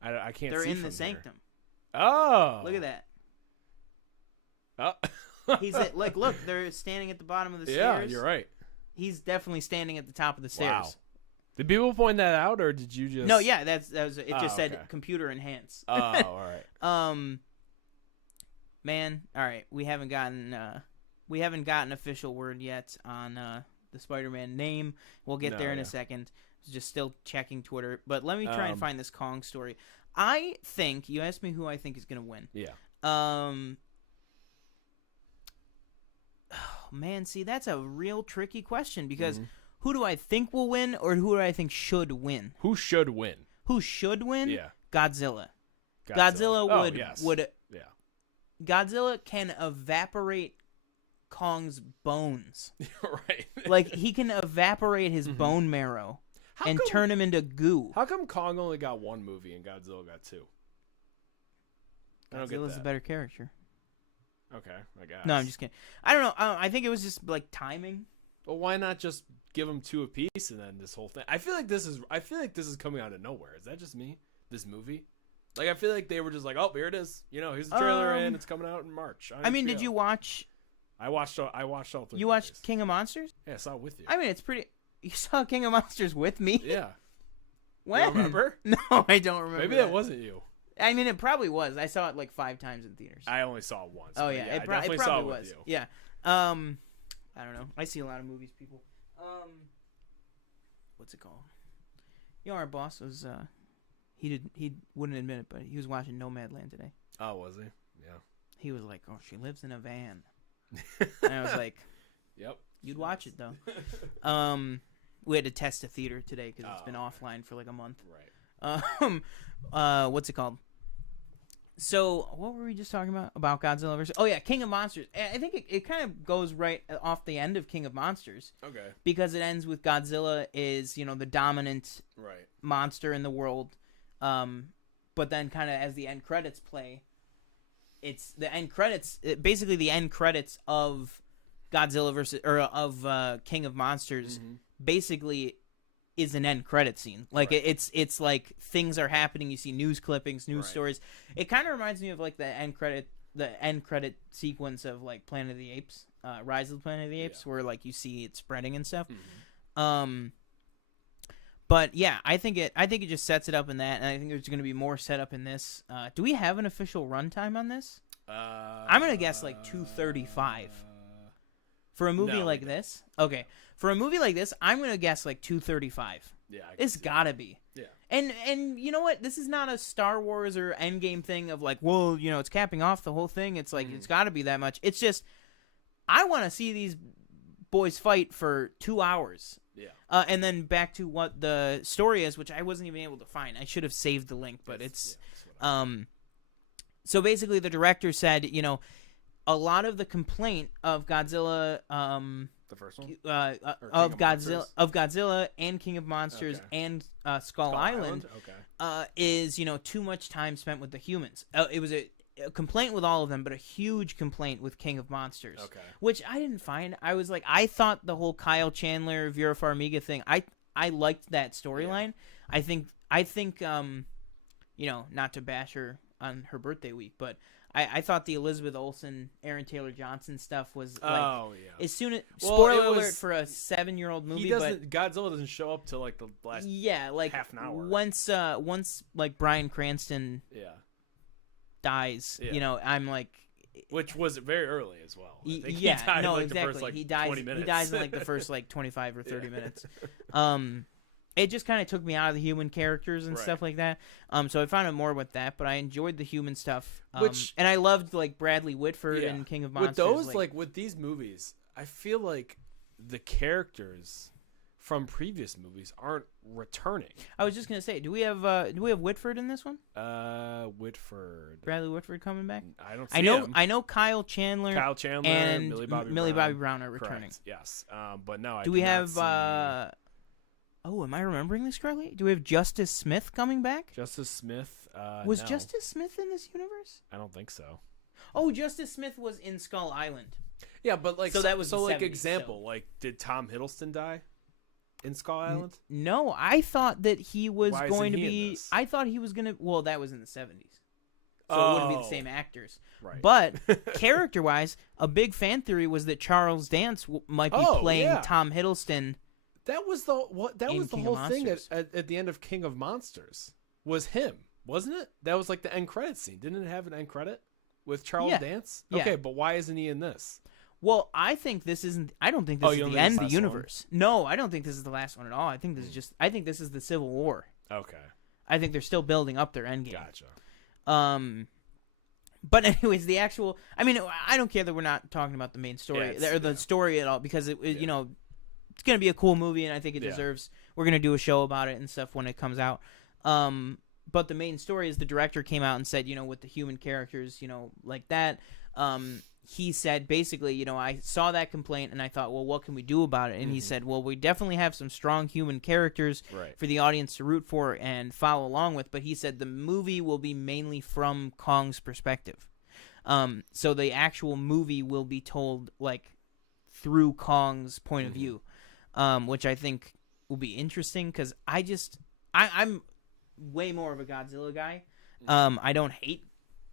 I can't They're see in from the here. sanctum. Oh. Look at that. Oh. He's look, they're standing at the bottom of the stairs. Yeah, you're right. He's definitely standing at the top of the stairs. Wow. Did people point that out, or did you just... No, yeah, that was it. Just said okay. computer enhance. Oh, all right. Man, all right. We haven't gotten official word yet on the Spider-Man name. We'll get there in a second. Just still checking Twitter, but let me try and find this Kong story. I think you asked me who I think is going to win. Yeah. Oh, man, see, that's a real tricky question because who do I think will win, or who do I think should win? Who should win? Who should win? Yeah. Godzilla would Yeah. Godzilla can evaporate Kong's bones. Right. Like, he can evaporate his bone marrow and turn him into goo. How come Kong only got 1 movie and Godzilla got 2? I don't get Godzilla's that. a better character. Okay, I guess. No, I'm just kidding. I don't know. I think it was just like timing. Well, why not just give them 2 apiece and then this whole thing? I feel like this is coming out of nowhere. Is that just me? This movie? Like, I feel like they were just like, oh, here it is. You know, here's the trailer and it's coming out in March. I mean, did you watch? I watched all 3. You watched King of Monsters? Yeah, I saw it with you. I mean, it's pretty. You saw King of Monsters with me? Yeah. When? You don't remember? No, I don't remember. Maybe that wasn't you. I mean, it probably was. I saw it like 5 times in theaters. I only saw it once. Oh yeah, I definitely saw it with you. Yeah. I don't know. I see a lot of movies, people. What's it called? You know, our boss was he wouldn't admit it, but he was watching Nomadland today. Oh, was he? Yeah. He was like, "Oh, she lives in a van," and I was like, "Yep." You'd watch it though. We had to test a theater today because it's been offline for like a month. Right. What's it called? So what were we just talking about? About Godzilla versus... Oh yeah, King of Monsters. I think it kind of goes right off the end of King of Monsters. Okay. Because it ends with Godzilla is, you know, the dominant monster in the world. But then kind of as the end credits play, it's the end credits, basically the end credits of Godzilla versus, or of King of Monsters, basically is an end credit scene. Like it's like things are happening. You see news clippings, news stories. It kind of reminds me of like the end credit sequence of like Planet of the Apes, Rise of the Planet of the Apes, where like you see it spreading and stuff. But yeah, I think it just sets it up in that, and I think there's going to be more set up in this. Do we have an official runtime on this? I'm gonna guess like 2:35 for a movie like this. Okay. For a movie like this, I'm gonna guess like 2:35. Yeah, it's gotta be. Yeah. And you know what? This is not a Star Wars or Endgame thing of like, well, you know, it's capping off the whole thing. It's like it's gotta be that much. It's just I want to see these boys fight for 2 hours. Yeah. And then back to what the story is, which I wasn't even able to find. I should have saved the link, but it's so basically the director said, you know, a lot of the complaint of Godzilla the first one? of Godzilla and King of Monsters and Skull Island is, you know, too much time spent with the humans. It was a complaint with all of them, but a huge complaint with King of Monsters, which I didn't find. I was like, I thought the whole Kyle Chandler Vera Farmiga thing, I liked that storyline. I think you know, not to bash her on her birthday week, but I thought the Elizabeth Olsen, Aaron Taylor Johnson stuff was like, oh yeah. as soon as Well, spoiler it was- alert for a 7-year-old movie, He doesn't. Godzilla doesn't show up till like the but last. yeah, like half an hour. once like Bryan Cranston Yeah. dies, Yeah. you know, I'm like, Which was very early as well. I think yeah, he died no, in, like, exactly. the first, like, he dies. 20 minutes. He dies in like the first like 25 or 30 Yeah. minutes. It just kind of took me out of the human characters and Right. stuff like that. So I found out more with that, but I enjoyed the human stuff. Which- and I loved like Bradley Whitford Yeah. and King of Monsters. With those, like with these movies, I feel like the characters from previous movies aren't returning. I was just gonna say, do we have Whitford in this one? Whitford. Bradley Whitford coming back? I don't see I him. know Kyle Chandler Kyle Chandler and Millie Bobby Brown are returning. Correct. Yes. But no, I Do did we not have? see Oh, am I remembering this correctly? Do we have Justice Smith coming back? Justice Smith? Was no. Justice Smith in this universe? I don't think so. Oh, Justice Smith was in Skull Island. Yeah, but like So that was the like 70s, example, so- like did Tom Hiddleston die in Skull Island? No, I thought that he was Why going to isn't he in be. this? I thought he was going to. Well, that was in the 70s. So it wouldn't be the Oh. same actors. Right. But character-wise, a big fan theory was that Charles Dance might be Oh, playing yeah. Tom Hiddleston. that was the what that in was the King of whole thing Monsters. at the end of King of Monsters was him, wasn't it? That was like the end credit scene. Didn't it have an end credit with Charles Yeah. Dance? Yeah. Okay, but why isn't he in this? Well, I think this isn't. I don't think this Oh, is you don't the think end it's of the the last one? universe. No, I don't think this is the last one at all. I think this is just. I think this is the Civil War. Okay, I think they're still building up their endgame. gotcha. But anyways, the actual. I mean, I don't care that we're not talking about the main story Yeah, or the story at all because you know, it's gonna be a cool movie and I think it Yeah. deserves. We're gonna do a show about it and stuff when it comes out. But the main story is the director came out and said, you know, with the human characters, you know, like that. He said basically, you know, I saw that complaint and I thought, well, what can we do about it? And he said, well, we definitely have some strong human characters Right. for the audience to root for and follow along with. But he said the movie will be mainly from Kong's perspective. So the actual movie will be told like through Kong's point of view, which I think will be interesting because I'm way more of a Godzilla guy. I don't hate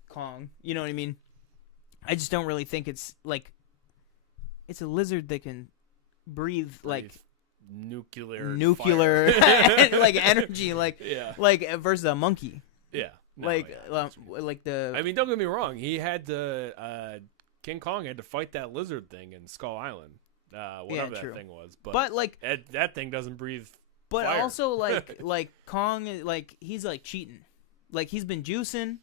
Kong. You know what I mean? I just don't really think it's like it's a lizard that can breathe like nuclear and, like energy like Yeah. like versus a monkey. Yeah. No, like yeah. like the I mean, don't get me wrong. He had to King Kong had to fight that lizard thing in Skull Island, whatever true. that thing was. but like that thing doesn't breathe. but fire. also like Kong like he's like cheating. Like he's been juicing.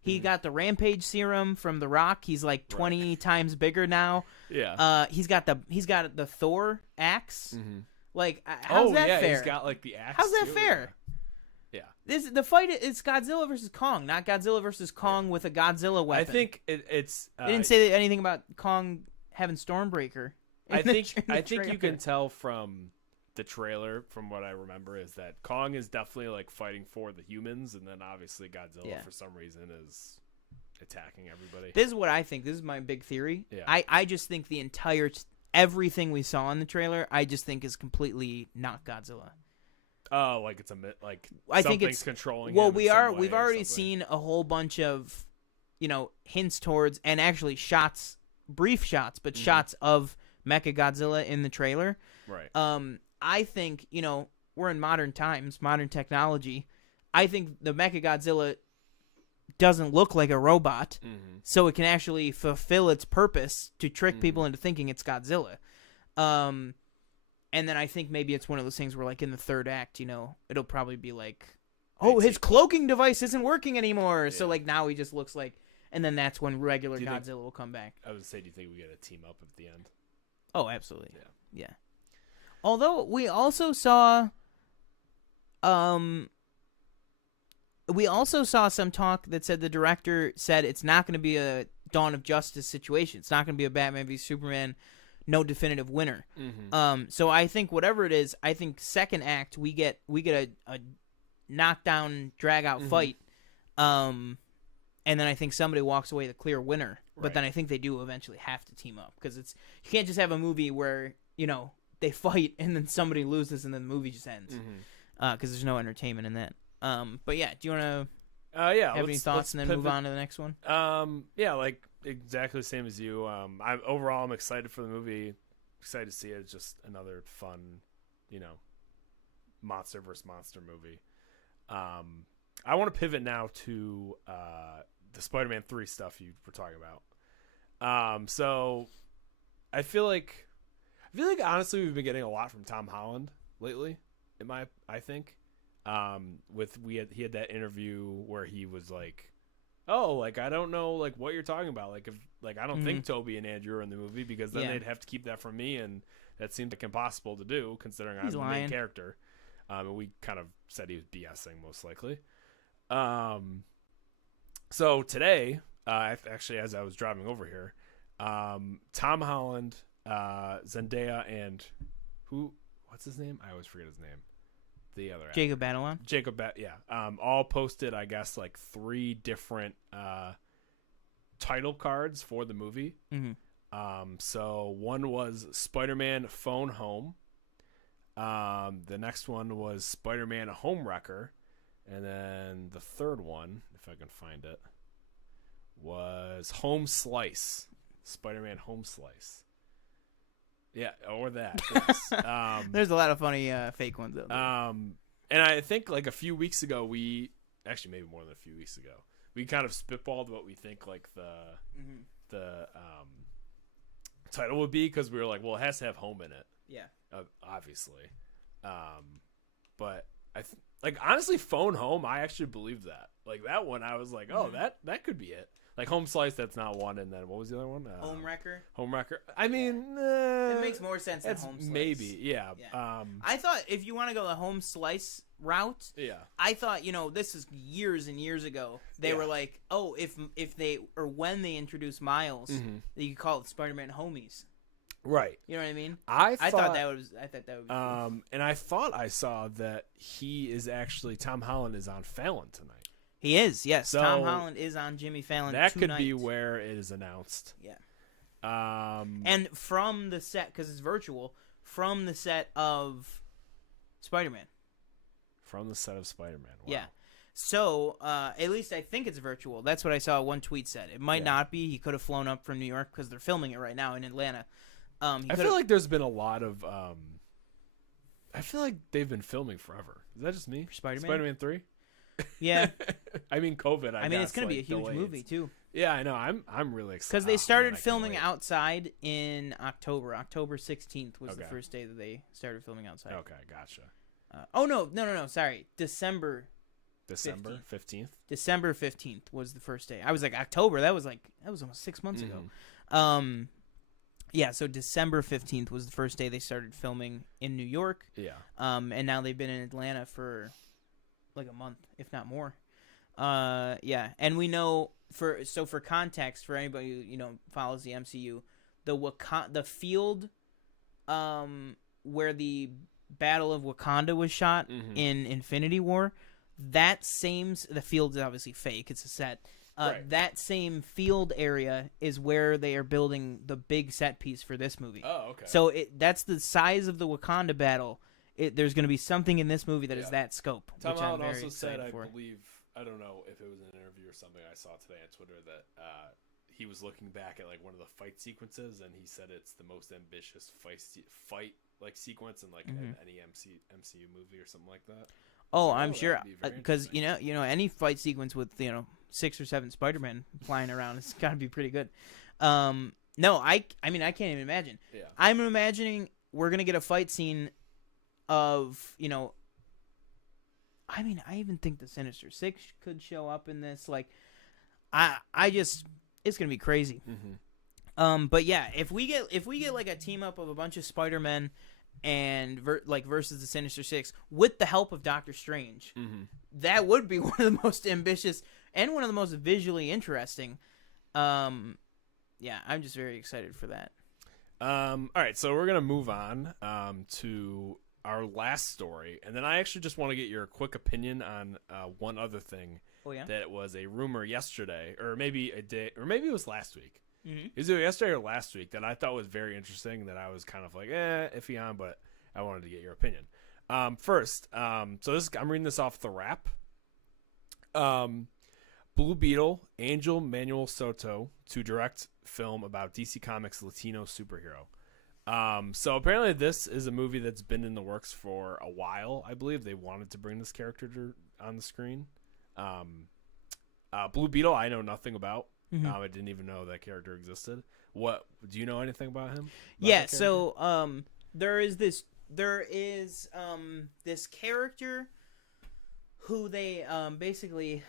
He got the Rampage serum from The Rock. He's like 20 times bigger now. Yeah. He's got the Thor axe. Mhm. Like how's that yeah, fair? He's got like the axe. How's that too, fair? Yeah. The fight is Godzilla versus Kong, not Godzilla versus Kong with a Godzilla weapon. I think it's. They didn't say anything about Kong having Stormbreaker. I in the think you trailer. can tell from the trailer, from what I remember, is that Kong is definitely like fighting for the humans, and then obviously Godzilla Yeah. for some reason is attacking everybody. This is what I think. This is my big theory. Yeah. I just think the entire everything we saw in the trailer, I just think is completely not Godzilla. Oh, like it's like I think something's it's controlling. Well, him in some way we've or already something. seen a whole bunch of, you know, hints towards and actually shots, brief shots, but shots of Mechagodzilla in the trailer. Right. I think, you know, we're in modern times, modern technology. I think the Mechagodzilla doesn't look like a robot, so it can actually fulfill its purpose to trick people into thinking it's Godzilla. And then I think maybe it's one of those things where, like, in the third act, you know, it'll probably be like, oh, his cloaking device isn't working anymore. Yeah. So, like, now he just looks like... And then that's when regular Godzilla will come back. I would say, do you think we get a team up at the end? Oh, absolutely. Yeah. Although, we also saw... We also saw some talk that said the director said it's not going to be a Dawn of Justice situation. It's not going to be a Batman v Superman, no definitive winner. So I think whatever it is, I think second act we get a knockdown, drag out fight, and then I think somebody walks away the clear winner. But then I think they do eventually have to team up because it's you can't just have a movie where you know they fight and then somebody loses and then the movie just ends because there's no entertainment in that. But yeah, do you want to Yeah. Have any thoughts and then move on to the next one? Yeah, like exactly the same as you. I'm excited for the movie. Excited to see it. It's just another fun, monster versus monster movie. I want to pivot now to the Spider-Man 3 stuff you were talking about. So I feel like honestly we've been getting a lot from Tom Holland lately. I think he had that interview where he was like, oh, like I don't know like what you're talking about, like if like I don't think Toby and Andrew are in the movie because then they'd have to keep that from me, and that seemed like impossible to do considering I'm the main character. And we kind of said he was BSing most likely. So today, actually as I was driving over here, Tom Holland, Zendaya, and what's his name? I always forget his name. The other Jacob Batalon. All posted, I guess, like 3 different title cards for the movie. So one was Spider-Man Phone Home. The next one was Spider-Man Homewrecker, and then the third one, if I can find it, was Home Slice. Spider-Man Home Slice. Yeah, or that. Yes. There's a lot of funny fake ones out there. And I think like a few weeks ago, maybe more than a few weeks ago, we kind of spitballed what we think like the title would be, because we were like, well, it has to have home in it. Yeah. Obviously. But honestly, Phone Home, I actually believed that. Like that one, I was like, oh, that could be it. Like Home Slice, that's not one, and then what was the other one? Homewrecker. I mean, it makes more sense than Home Slice. Maybe, yeah. I thought if you want to go the Home Slice route, I thought this is years and years ago. They were like, oh, if they or when they introduced Miles, you could call it Spider-Man Homies. Right. You know what I mean? I thought that would be cool. And I thought I saw that Tom Holland is on Fallon tonight. He is, yes. So Tom Holland is on Jimmy Fallon tonight. That could be where it is announced. Yeah. And from the set, because it's virtual, from the set of Spider-Man. From the set of Spider-Man. Wow. Yeah. So, at least I think it's virtual. That's what I saw one tweet said. It might not be. He could have flown up from New York because they're filming it right now in Atlanta. I feel like there's been a lot of... I feel like they've been filming forever. Is that just me? Spider-Man? Spider-Man 3? Yeah. I mean, COVID, I mean, it's going to be a huge movie, too. Yeah, I know. I'm really excited. Because they started filming outside in October. October 16th was the first day that they started filming outside. Okay, gotcha. No. Sorry. December 15th? December 15th was the first day. I was like, October. That was almost 6 months ago. Yeah, so December 15th was the first day they started filming in New York. Yeah. And now they've been in Atlanta for like a month, if not more. Yeah, and we know for context for anybody who follows the MCU, the field where the Battle of Wakanda was shot in Infinity War, the field is obviously fake, it's a set. Right. That same field area is where they are building the big set piece for this movie. Oh, okay. So that's the size of the Wakanda battle. There's going to be something in this movie that is that scope. Tom which Holland I'm very also said, for. I believe, I don't know if it was an interview or something I saw today on Twitter, that he was looking back at like one of the fight sequences, and he said it's the most ambitious fight like sequence in like any MCU movie or something like that. Oh, I'm sure, because any fight sequence with 6 or 7 Spider-Men flying around, it's got to be pretty good. No, I mean I can't even imagine. Yeah. I'm imagining we're gonna get a fight scene of I mean I even think the Sinister Six could show up in this. Like, it's gonna be crazy. But yeah, if we get like a team up of a bunch of Spider-Men and versus the Sinister Six with the help of Doctor Strange, that would be one of the most ambitious and one of the most visually interesting. Yeah, I'm just very excited for that. All right, so we're gonna move on to our last story, and then I actually just want to get your quick opinion on one other thing. Oh yeah, that was a rumor yesterday, or maybe a day, or maybe it was last week. Is it yesterday or last week that I thought was very interesting, that I was kind of like iffy on, but I wanted to get your opinion. First, so I'm reading this off the Wrap. Blue Beetle, Angel Manuel Soto to direct film about DC Comics' Latino superhero. So apparently this is a movie that's been in the works for a while. I believe they wanted to bring this character on the screen. Blue Beetle, I know nothing about. I didn't even know that character existed. What do you know anything about him? There is this character who they basically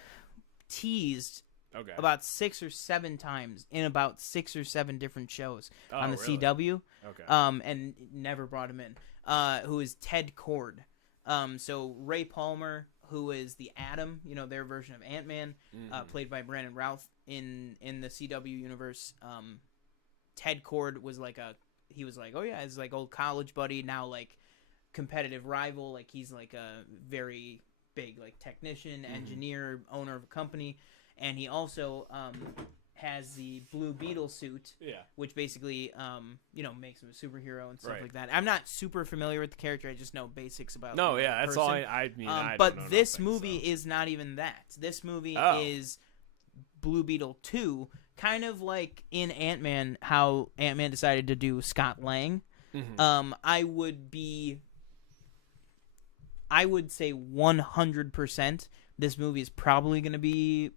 teased about 6 or 7 times in about 6 or 7 different shows on the CW. And never brought him in. Who is Ted Kord. So Ray Palmer, who is the Atom, their version of Ant-Man, played by Brandon Routh in the CW universe. Ted Kord was he's like old college buddy, now like competitive rival. Like he's like a very big like technician, engineer, owner of a company. And he also has the Blue Beetle suit, which basically, makes him a superhero and stuff like that. I'm not super familiar with the character. I just know basics about the that's person. all I mean. I but don't know this nothing, movie is not even that. This movie is Blue Beetle 2, kind of like in Ant-Man, how Ant-Man decided to do Scott Lang. I would say 100% this movie is probably going to be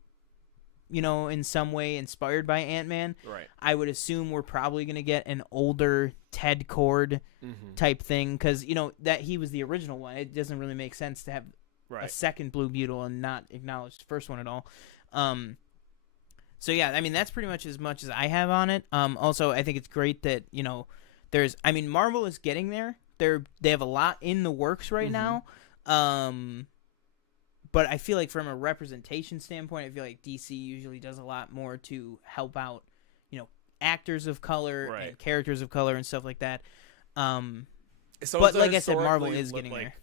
in some way inspired by Ant-Man. Right. I would assume we're probably going to get an older Ted Kord type thing because, that he was the original one. It doesn't really make sense to have a second Blue Beetle and not acknowledge the first one at all. So, yeah, I mean, that's pretty much as I have on it. Also, I think it's great that, Marvel is getting there. They have a lot in the works right now. But I feel like from a representation standpoint, I feel like DC usually does a lot more to help out, actors of color and characters of color and stuff like that. So but like I said, Marvel is getting there.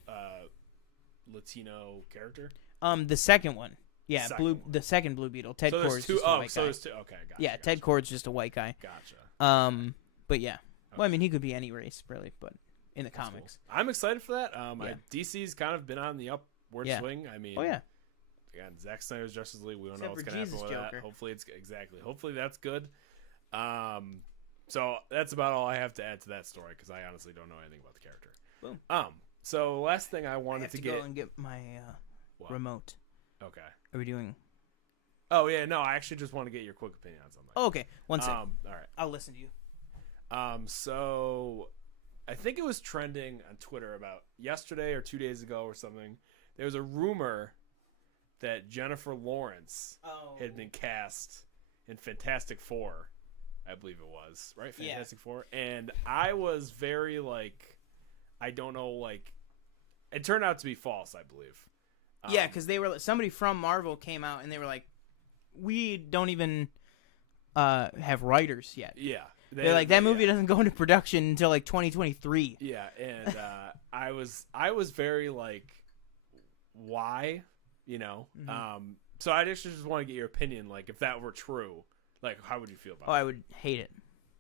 Latino character? The second one. Yeah, the second Blue Beetle. Ted Kord's just a white guy. So there's two. Okay, gotcha. Yeah, Ted Kord's just a white guy. Gotcha. But yeah. Well, I mean, he could be any race, really, but in the comics. Cool. I'm excited for that. DC's kind of been on the upward swing. I mean, again, Zack Snyder's Justice League. We don't know what's going to happen with that. Hopefully that's good. So that's about all I have to add to that story because I honestly don't know anything about the character. Boom. So last thing I wanted to go and get my remote. Okay. Are we doing? Oh yeah, no. I actually just want to get your quick opinion on something. Oh, okay. One second. All right. I'll listen to you. So I think it was trending on Twitter about yesterday or 2 days ago or something. There was a rumor that Jennifer Lawrence had been cast in Fantastic Four. I believe it was, right? Fantastic Four. And I was very I don't know, it turned out to be false, I believe. Yeah, because somebody from Marvel came out and they were like, we don't even have writers yet. Yeah. They're like, that movie doesn't go into production until 2023. Yeah, and I was very why? So I just want to get your opinion, if that were true, how would you feel about it? I would hate it.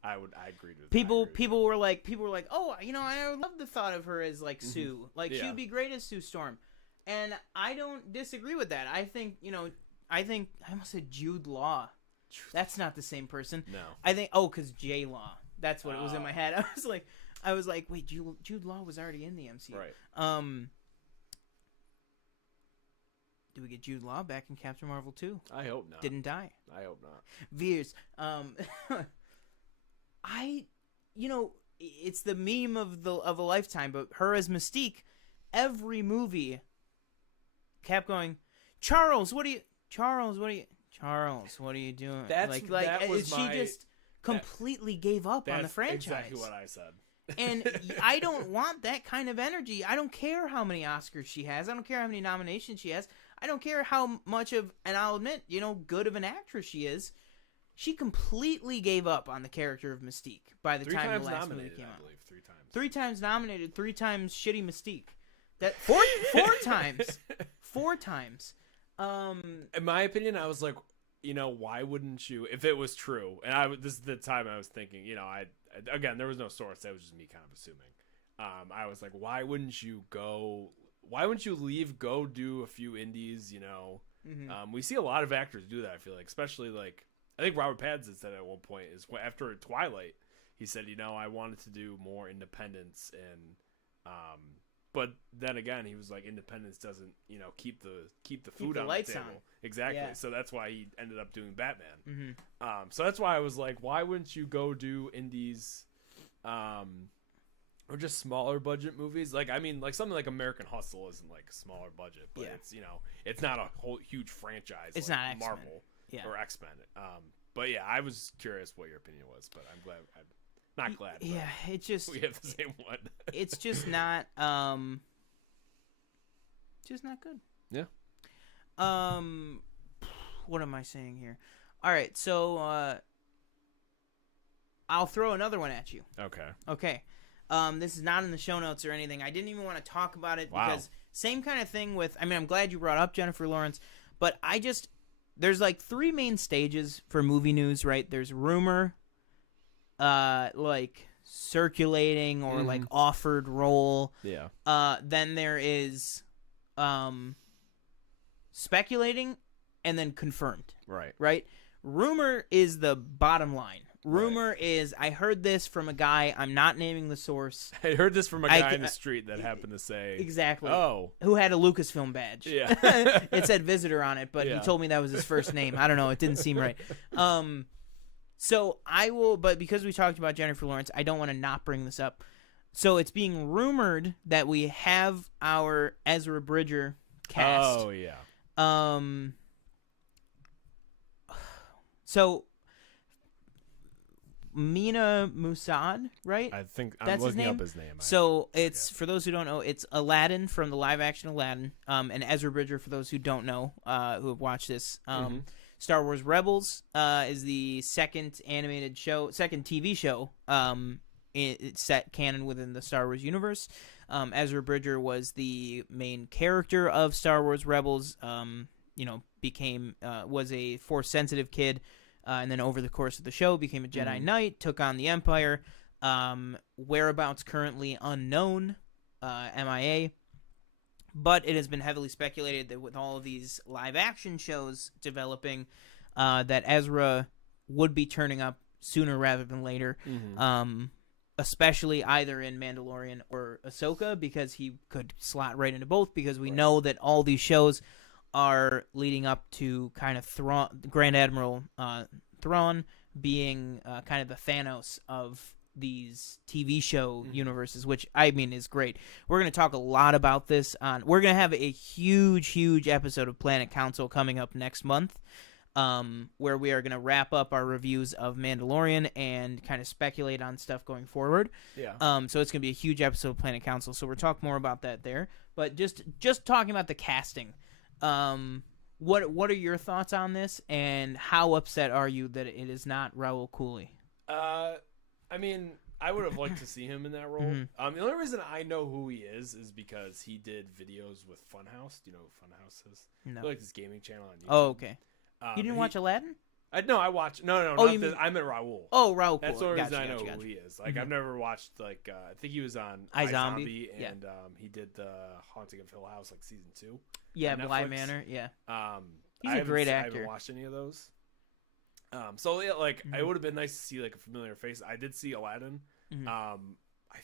I agreed with people were like, oh, I love the thought of her as Sue. She would be great as Sue Storm. And I don't disagree with that. I think, I almost said Jude Law. That's not the same person. No. I think, because J Law. That's what it was in my head. I was like, wait, Jude Law was already in the MCU. Right. Do we get Jude Law back in Captain Marvel 2? I hope not. Didn't die. I hope not. Veers. It's the meme of a lifetime, but her as Mystique, every movie kept going, Charles, what are you doing? She just completely gave up on the franchise. Exactly what I said. And I don't want that kind of energy. I don't care how many Oscars she has. I don't care how many nominations she has. I don't care how much of, and I'll admit, good of an actress she is. She completely gave up on the character of Mystique by the time the last movie came out. I believe, 3 times. 3 times nominated, 3 times shitty Mystique. That four times. 4 times. In my opinion, I was like, why wouldn't you? If it was true, and this is the time I was thinking, again, there was no source. That was just me kind of assuming. I was like, why wouldn't you leave, go do a few indies, Mm-hmm. We see a lot of actors do that. I feel like, especially like I think Robert Pattinson said at one point is after Twilight, he said, I wanted to do more independence and but then again, he was like, independence doesn't, keep the food the on lights the table. on. Exactly. Yeah. So that's why he ended up doing Batman. Mm-hmm. So that's why I was like, why wouldn't you go do indies, or just smaller budget movies? Like, I mean, like something like American Hustle isn't like a smaller budget, but it's, it's not a whole huge franchise. It's like not X-Men. Marvel or X-Men. But yeah, I was curious what your opinion was, but I'm glad. Not glad. Yeah, it's just we have the same one. It's just not good. Yeah. What am I saying here? All right, so I'll throw another one at you. Okay. This is not in the show notes or anything. I didn't even want to talk about it because same kind of thing with. I mean, I'm glad you brought up Jennifer Lawrence, but there's like 3 main stages for movie news, right? There's rumor, like circulating or like offered role. Yeah. Then there is speculating and then confirmed. Right? Rumor is the bottom line. Rumor is, I heard this from a guy, I'm not naming the source. I heard this from a guy in the street that happened to say... Exactly. Oh. Who had a Lucasfilm badge. Yeah. It said visitor on it, but he told me that was his first name. I don't know. It didn't seem right. So I will, but because we talked about Jennifer Lawrence, I don't want to not bring this up. So it's being rumored that we have our Ezra Bridger cast. Oh, yeah. So... Mina Musad, right? I think that's I'm looking his name? up his name. So it's, for those who don't know, it's Aladdin from the live action Aladdin, and Ezra Bridger, for those who don't know, who have watched this. Star Wars Rebels is the second TV show. It's set canon within the Star Wars universe. Ezra Bridger was the main character of Star Wars Rebels. Was a Force sensitive kid. And then over the course of the show, became a Jedi Knight, took on the Empire. Whereabouts currently unknown, MIA. But it has been heavily speculated that with all of these live-action shows developing, that Ezra would be turning up sooner rather than later. Especially either in Mandalorian or Ahsoka, because he could slot right into both, because we know that all these shows are leading up to kind of Grand Admiral Thrawn being kind of the Thanos of these TV show universes, which I mean is great. We're going to talk a lot about this we're going to have a huge episode of Planet Council coming up next month, where we are going to wrap up our reviews of Mandalorian and kind of speculate on stuff going forward. Yeah. So it's going to be a huge episode of Planet Council, so we'll talk more about that there. But just talking about the casting, what are your thoughts on this, and how upset are you that it is not Raul Cooley? I mean, I would have liked to see him in that role. The only reason I know who he is because he did videos with Funhouse. Do you know who Funhouse is? No. Like this gaming channel on YouTube. Oh, okay. You didn't watch Aladdin? I watched. No. Oh, I meant Raul. Oh, Raul. That's the only reason I know gotcha. who he is. Like, I've never watched, like, I think he was on iZombie, and he did the Haunting of Hill House, like, season 2. Yeah, Bly Manor, yeah. He's a great actor. I haven't watched any of those. So, yeah, like, it would have been nice to see, like, a familiar face. I did see Aladdin. I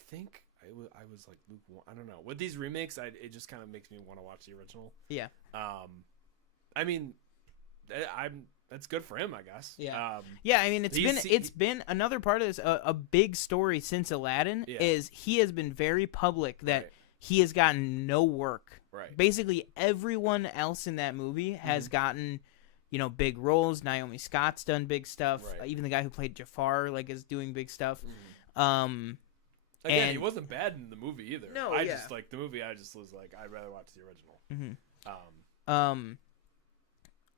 think I was, like, lukewarm. I don't know. With these remakes, it just kind of makes me want to watch the original. Yeah. I mean, that's good for him, I guess. Yeah. I mean, it's been another part of this. A big story since Aladdin is he has been very public that he has gotten no work. Right. Basically, everyone else in that movie has gotten, big roles. Naomi Scott's done big stuff. Right. Even the guy who played Jafar, is doing big stuff. Again, he wasn't bad in the movie either. No, just like the movie. I just was like, I'd rather watch the original.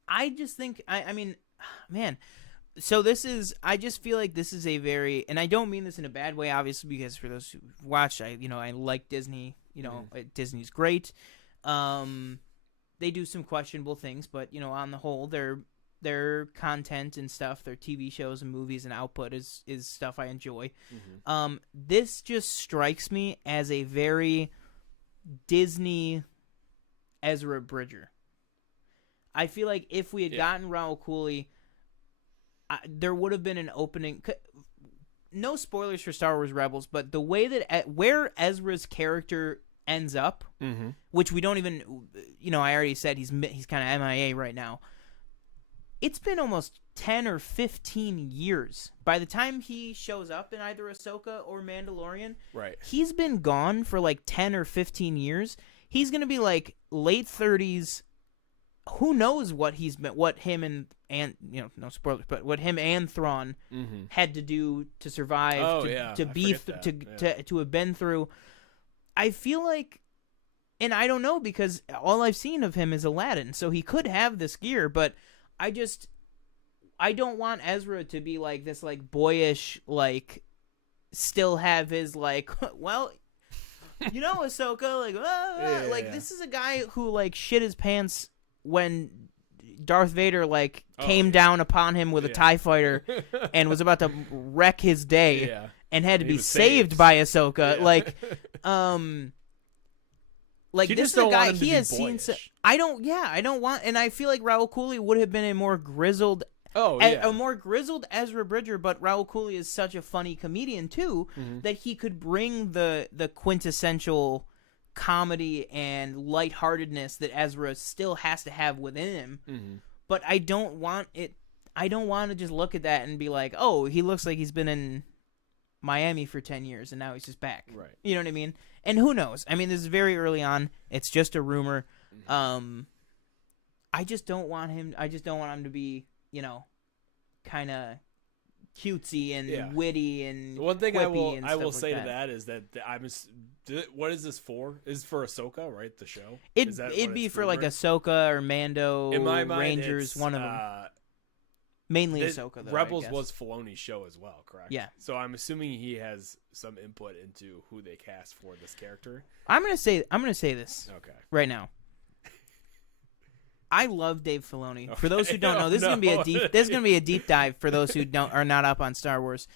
I just think, I mean, man, so I just feel like this is a very, and I don't mean this in a bad way, obviously, because for those who watched, I like Disney, Disney's great. They do some questionable things, but, on the whole, their content and stuff, their TV shows and movies and output is stuff I enjoy. This just strikes me as a very Disney Ezra Bridger. I feel like if we had gotten Raul Cooley, there would have been an opening. No spoilers for Star Wars Rebels, but the way that where Ezra's character ends up, which we don't even, I already said he's kind of MIA right now. It's been almost 10 or 15 years. By the time he shows up in either Ahsoka or Mandalorian, right, he's been gone for like 10 or 15 years. He's going to be like late 30s. Who knows what him and no spoilers, but what him and Thrawn had to do to survive, to have been through. I feel like, and I don't know because all I've seen of him is Aladdin, so he could have this gear, but I don't want Ezra to be like this, like boyish, like still have his like, well, Ahsoka, like, this is a guy who like shit his pants when Darth Vader like came down upon him with a TIE fighter and was about to wreck his day and had to be saved by Ahsoka. Like this is a guy he has seen. I don't want, and I feel like Raul Cooley would have been a more grizzled, Ezra Bridger. But Raul Cooley is such a funny comedian too that he could bring the quintessential comedy and lightheartedness that Ezra still has to have within him. But I don't want it. I don't want to just look at that and be like, oh, he looks like he's been in Miami for 10 years and now he's just back. Right. You know what I mean? And who knows? I mean, this is very early on. It's just a rumor. I just don't want him. I just don't want him to be, kind of cutesy and witty and one thing I will say to that is that what is this for? Is for Ahsoka, right? The show. It'd be for like Ahsoka or Mando, in my mind, Rangers, one of them. Mainly Ahsoka, though. Rebels was Filoni's show as well, correct? Yeah. So I'm assuming he has some input into who they cast for this character. I'm gonna say this. Okay. Right now. I love Dave Filoni. Okay. For those who don't know, this is gonna be a deep dive for those who are not up on Star Wars.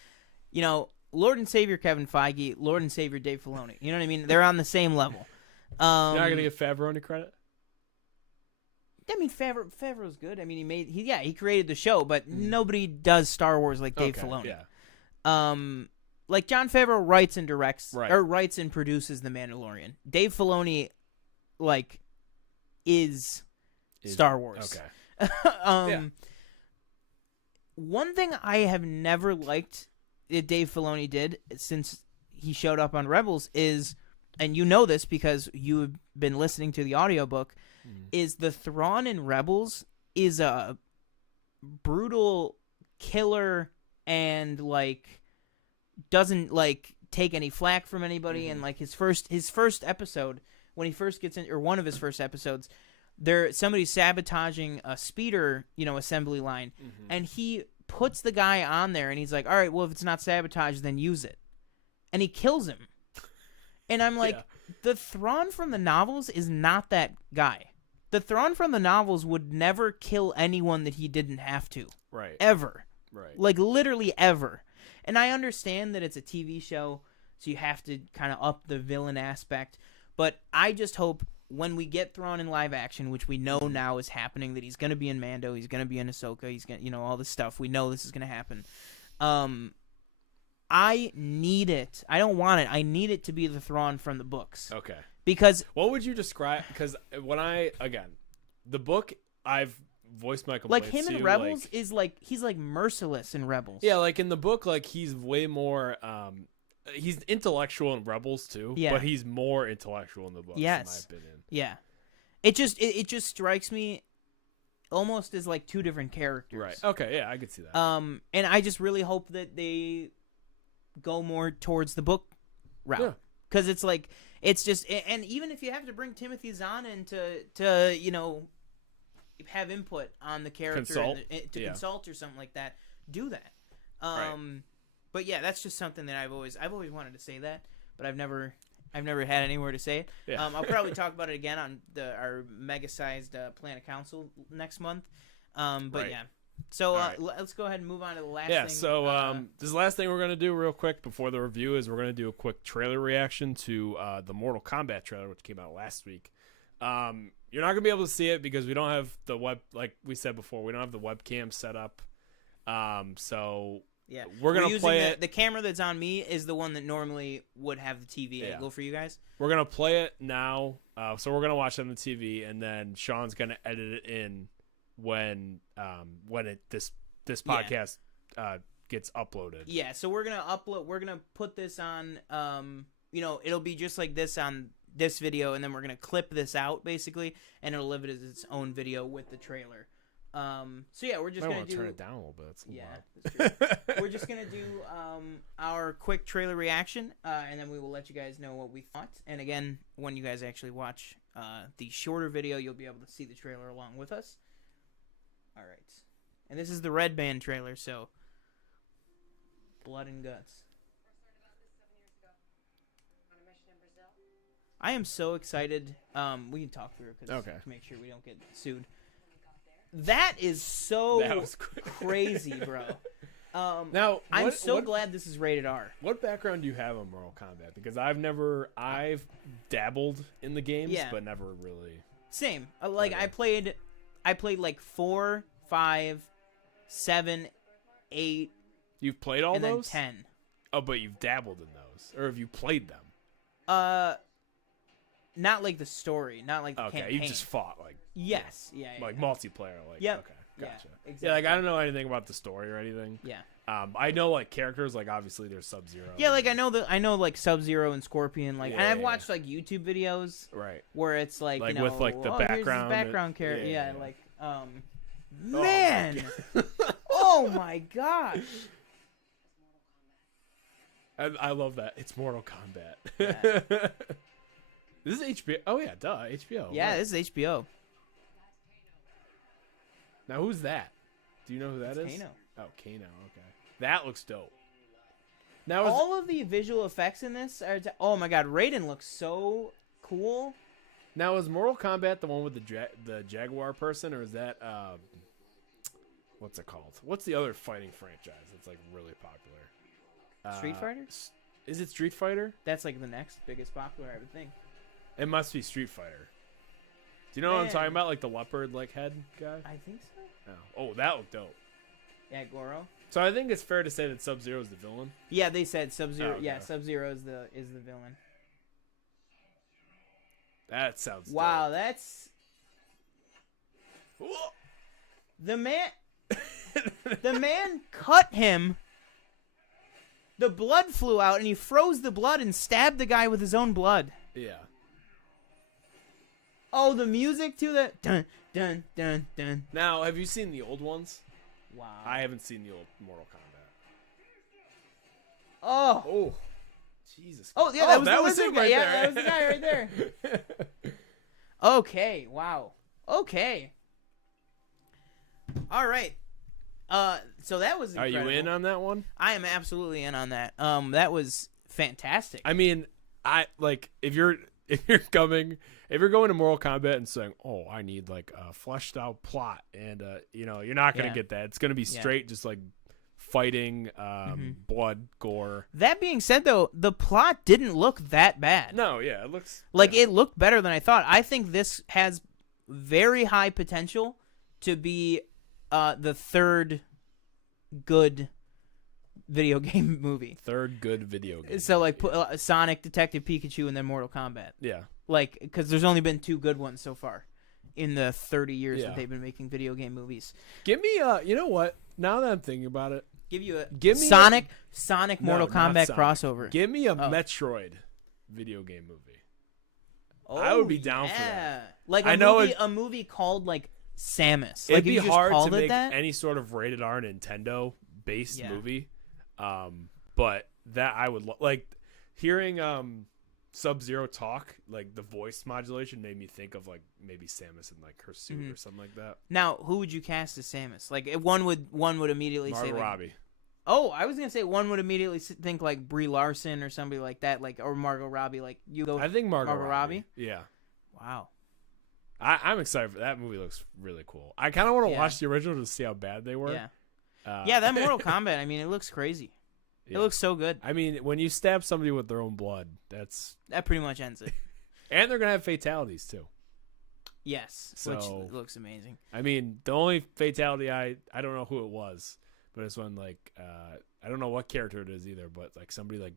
Lord and Savior Kevin Feige, Lord and Savior Dave Filoni. You know what I mean? They're on the same level. You're not gonna give Favreau any credit? I mean, Favreau's good. I mean, he created the show, but nobody does Star Wars like Dave Filoni. Yeah. Like Jon Favreau writes and directs, right. or writes and produces The Mandalorian. Dave Filoni, is Star Wars. Okay. One thing I have never liked that Dave Filoni did since he showed up on Rebels is, and you know this because you have been listening to the audiobook, is the Thrawn in Rebels is a brutal killer and doesn't take any flack from anybody. And his first episode when he first gets in, or one of his first episodes, somebody's sabotaging a speeder assembly line, and he puts the guy on there and he's like, all right, well, if it's not sabotage, then use it, and he kills him. And I'm like, the Thrawn from the novels is not that guy. The Thrawn from the novels would never kill anyone that he didn't have to. Right. Ever. Right. Literally ever. And I understand that it's a TV show, so you have to kind of up the villain aspect. But I just hope when we get Thrawn in live action, which we know now is happening, that he's going to be in Mando, he's going to be in Ahsoka, he's going to, all this stuff. We know this is going to happen. I need it. I don't want it. I need it to be the Thrawn from the books. Okay. Because what would you describe? Because the book, I've voiced my complaints. Him in Rebels is he's merciless in Rebels. Yeah, in the book, he's way more. He's intellectual in Rebels too. Yeah. But he's more intellectual in the books. Yes. In my opinion. Yeah. It just strikes me almost as two different characters. Right. Okay. Yeah, I could see that. And I just really hope that they go more towards the book route, because it's just, and even if you have to bring Timothy Zahn in to have input on the character, consult or something like that, do that. Right. But yeah, that's just something that I've always wanted to say that, but I've never had anywhere to say it. Yeah. I'll probably talk about it again on our mega-sized Planet Council next month. But yeah. So let's go ahead and move on to the last thing. Yeah, so this is the last thing we're going to do real quick before the review is we're going to do a quick trailer reaction to the Mortal Kombat trailer, which came out last week. You're not gonna be able to see it because we don't have the like we said before, we don't have the webcam set up. So yeah, we're gonna play it. The camera that's on me is the one that normally would have the TV angle for you guys. We're gonna play it now. So we're gonna watch it on the TV, and then Sean's gonna edit it in when this podcast gets uploaded. Yeah, so we're gonna put this on it'll be just like this on this video, and then we're gonna clip this out basically, and it'll live it as its own video with the trailer. So yeah, we're just gonna turn it down a little bit. It's that's true. We're just gonna do our quick trailer reaction, and then we will let you guys know what we thought. And again, when you guys actually watch the shorter video, you'll be able to see the trailer along with us. All right, and this is the Red Band trailer, so blood and guts. I am so excited. We can talk through it to make sure we don't get sued. That is so crazy, bro. Now, I'm so glad this is rated R. What background do you have on Mortal Kombat? Because I've dabbled in the games, but never really. Same. I played like 4, 5, 7, 8. You've played all and those? Then 10. Oh, but you've dabbled in those, or have you played them? Not like the story, not like the campaign. You just fought like multiplayer, like yep. Okay, gotcha. Yeah, exactly. Yeah, like I don't know anything about the story or anything. Yeah. I know like characters, like obviously there's Sub-Zero. Yeah, like I know like Sub-Zero and Scorpion, like, and I've watched like YouTube videos, right, where it's like you know, with like the background character, like man, oh my gosh. I love that. It's Mortal Kombat. Yeah. This is HBO. Oh yeah, duh, HBO. Yeah, right. This is HBO. Now who's that? Do you know who that is? Kano. Oh, Kano. Okay, that looks dope. Now all of the visual effects in this are. Oh my god, Raiden looks so cool. Now is Mortal Kombat the one with the Jaguar person, or is that what's it called? What's the other fighting franchise that's like really popular? Street Fighter? Is it Street Fighter? That's like the next biggest popular, I would think. It must be Street Fighter. Do you know what I'm talking about? Like the leopard like head guy? I think so. Oh, that looked dope. Yeah, Goro. So I think it's fair to say that Sub-Zero is the villain. Yeah, they said Sub-Zero. Oh, okay. Yeah, Sub-Zero is the villain. That sounds wow, dope. That's the man. The man cut him. The blood flew out, and he froze the blood and stabbed the guy with his own blood. Yeah. Oh, the music to the dun dun dun dun. Now, have you seen the old ones? Wow. I haven't seen the old Mortal Kombat. Oh. Jesus. Oh, yeah, that was the him guy. right Yeah, there. that was the guy right there. Okay. Wow. Okay. All right. So that was incredible. Are you in on that one? I am absolutely in on that. That was fantastic. I mean, if you're going to Mortal Kombat and saying, "Oh, I need like a fleshed out plot," and you're not going to get that. It's going to be straight, just like fighting, blood, gore. That being said, though, the plot didn't look that bad. No, yeah, it looks like it looked better than I thought. I think this has very high potential to be the third good video game movie. Third good video game. So like put Sonic, Detective Pikachu, and then Mortal Kombat. Yeah. Like, because there's only been 2 good ones so far in the 30 years that they've been making video game movies. Give me you know what? Now that I'm thinking about it, give me Sonic Mortal Kombat crossover. Give me a Metroid video game movie. Oh, I would be down for that. Like a movie called like Samus. It'd like, be you just hard to called make that? any sort of rated R Nintendo based movie. But that I would like hearing Sub-Zero talk, like the voice modulation made me think of like maybe Samus in like her suit or something like that. Now, who would you cast as Samus? Like one would immediately say like, Robbie. Oh, I was gonna say one would immediately think like Brie Larson or somebody like that, like or Margot Robbie. Like you go. I think Margot Robbie. Yeah. Wow. I'm excited for that movie. Looks really cool. I kind of want to watch the original to see how bad they were. Yeah. That Mortal Kombat. I mean, it looks crazy. Yeah. It looks so good. I mean, when you stab somebody with their own blood, that pretty much ends it. And they're gonna have fatalities too. Yes, So, which looks amazing. I mean, the only fatality I don't know who it was, but it's when like I don't know what character it is either, but like somebody like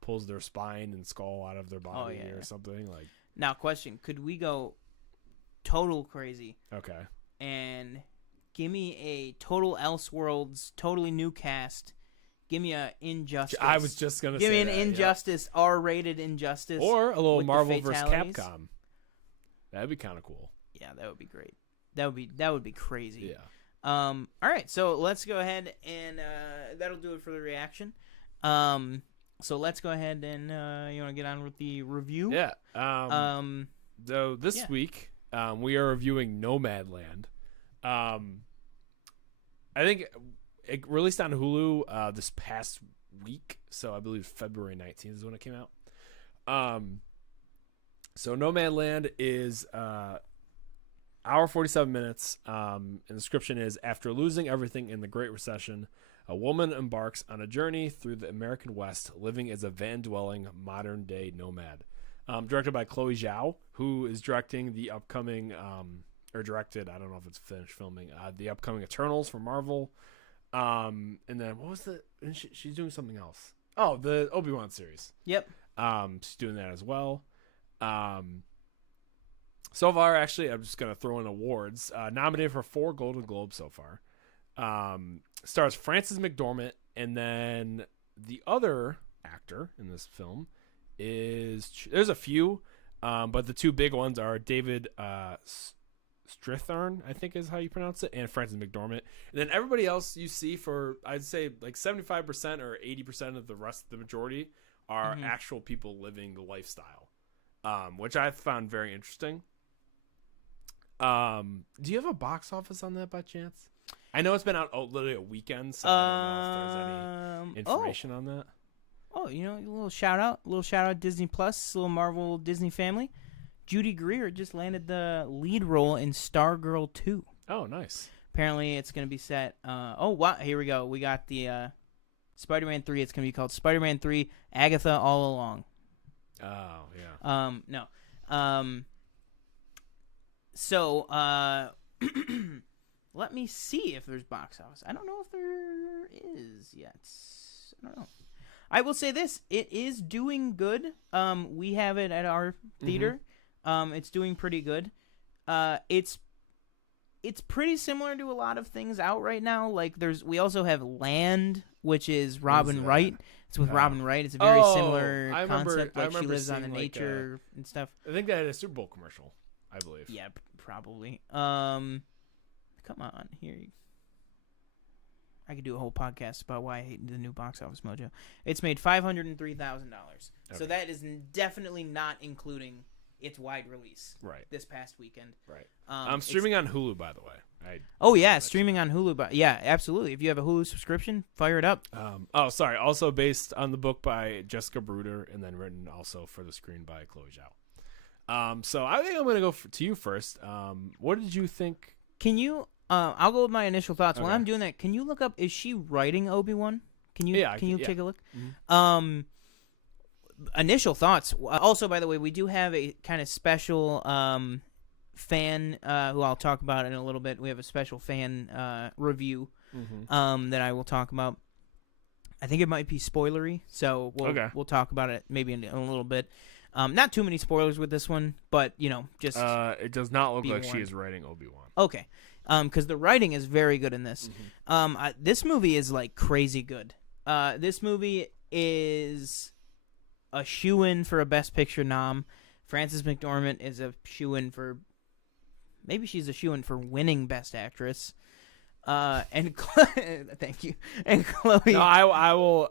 pulls their spine and skull out of their body or something like. Now, question: could we go total crazy? Okay. And give me a total Elseworlds, totally new cast. Give me a Injustice. I was just gonna give say me an Injustice, R-rated Injustice, or a little with Marvel the vs. fatalities. Capcom. That'd be kind of cool. Yeah, that would be great. That would be crazy. Yeah. All right, so let's go ahead and that'll do it for the reaction. So let's go ahead and you want to get on with the review? Yeah. So this week we are reviewing Nomadland. I think it released on Hulu this past week, so I believe February 19th is when it came out. So Nomadland is hour 47 minutes. And the description is: after losing everything in the Great Recession, a woman embarks on a journey through the American West, living as a van-dwelling modern-day nomad. Directed by Chloe Zhao, who is directing the upcoming, or directed, I don't know if it's finished filming, the upcoming Eternals for Marvel. And then what was she's doing something else. Oh, the Obi-Wan series. Yep. She's doing that as well. So far, actually, I'm just going to throw in awards. Nominated for 4 Golden Globes so far. Stars Frances McDormand, and then the other actor in this film there's a few, but the 2 big ones are David Strathairn, I think is how you pronounce it, and Frances McDormand. And then everybody else you see for, I'd say, like 75% or 80% of the majority are actual people living the lifestyle, which I found very interesting. Do you have a box office on that by chance? I know it's been out literally a weekend, so I don't know if there's any information on that. Oh, a little shout out Disney Plus, little Marvel Disney family. Judy Greer just landed the lead role in Stargirl 2. Oh, nice. Apparently, it's going to be set. Wow! Here we go. We got the Spider-Man 3. It's going to be called Spider-Man 3: Agatha All Along. Oh yeah. No. So, let me see if there's box office. I don't know if there is yet. I don't know. I will say this: it is doing good. We have it at our theater. It's doing pretty good. It's pretty similar to a lot of things out right now. Like we also have Land, which is Robin Wright. It's with Robin Wright. It's a very similar concept. Like she lives on the nature and stuff. I think that had a Super Bowl commercial, I believe. Yeah, probably. Come on, here. I could do a whole podcast about why I hate the new box office mojo. It's made $503,000. Okay. So that is definitely not including its wide release. Right. This past weekend. Right. I'm streaming on Hulu, by the way. Streaming on Hulu. But yeah, absolutely. If you have a Hulu subscription, fire it up. Sorry. Also based on the book by Jessica Bruder, and then written also for the screen by Chloe Zhao. So I think I'm going to go to you first. What did you think? Can you? I'll go with my initial thoughts. Okay. When I'm doing that, can you look up? Is she writing Obi-Wan? Can you? Yeah, can you take a look? Mm-hmm. Initial thoughts. Also, by the way, we do have a kind of special fan who I'll talk about in a little bit. We have a special fan review that I will talk about. I think it might be spoilery, so we'll talk about it maybe in a little bit. Not too many spoilers with this one, but just it does not look like she is writing Obi-Wan. Okay, because the writing is very good in this. This movie is like crazy good. This movie is a shoo-in for a Best Picture nom. Frances McDormand is a shoo-in for, maybe she's a shoo-in for winning Best Actress. And thank you. And Chloe. No, I will.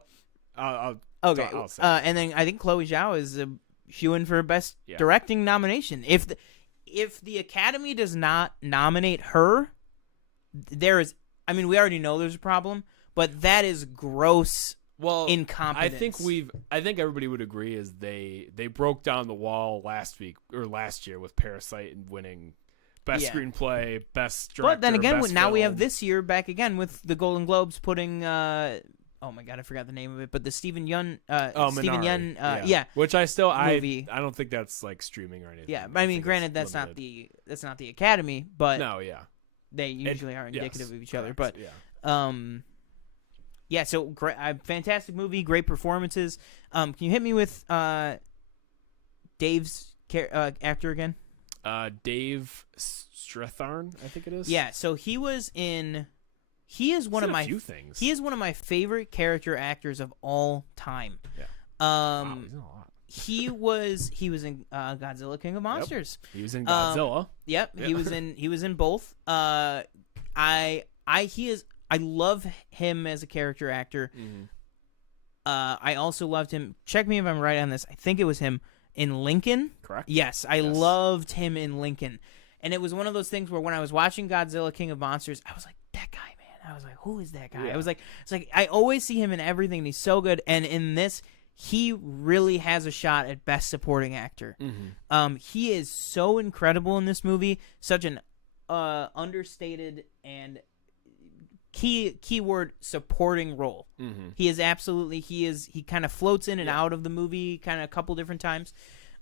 Okay. I'll say and then I think Chloe Zhao is a shoo-in for Best Directing nomination. If the Academy does not nominate her, there is. I mean, we already know there's a problem, but that is gross. Incompetence. I think everybody would agree is they broke down the wall last year with Parasite and winning Best Screenplay, Best Director. But then again, Best now Film. we have this year back again with the Golden Globes putting oh my god, I forgot the name of it, but the Steven Yeun, Minari. yeah, Which I movie. I don't think that's like streaming or anything. Yeah, I I mean, think granted, it's that's limited. not the Academy, but No, yeah. they usually are indicative of each other. But yeah. yeah, so great, fantastic movie, great performances. Can you hit me with Dave's actor again? Dave Strathairn, I think it is. Yeah, so he was in. He is one of my few things. He is one of my favorite character actors of all time. Yeah. Wow, he's in a lot. He was in Godzilla King of Monsters. Yep. He was in Godzilla. Yep. He was in both. I love him as a character actor. Mm-hmm. I also loved him. Check me if I'm right on this. I think it was him in Lincoln. Correct. Yes, I loved him in Lincoln. And it was one of those things where when I was watching Godzilla King of Monsters, I was like, that guy, man. I was like, who is that guy? Yeah. It's like I always see him in everything and he's so good. And in this, he really has a shot at best supporting actor. Mm-hmm. He is so incredible in this movie. Such an understated and keyword supporting role. Mm-hmm. He is absolutely he kind of floats in and out of the movie kind of a couple different times.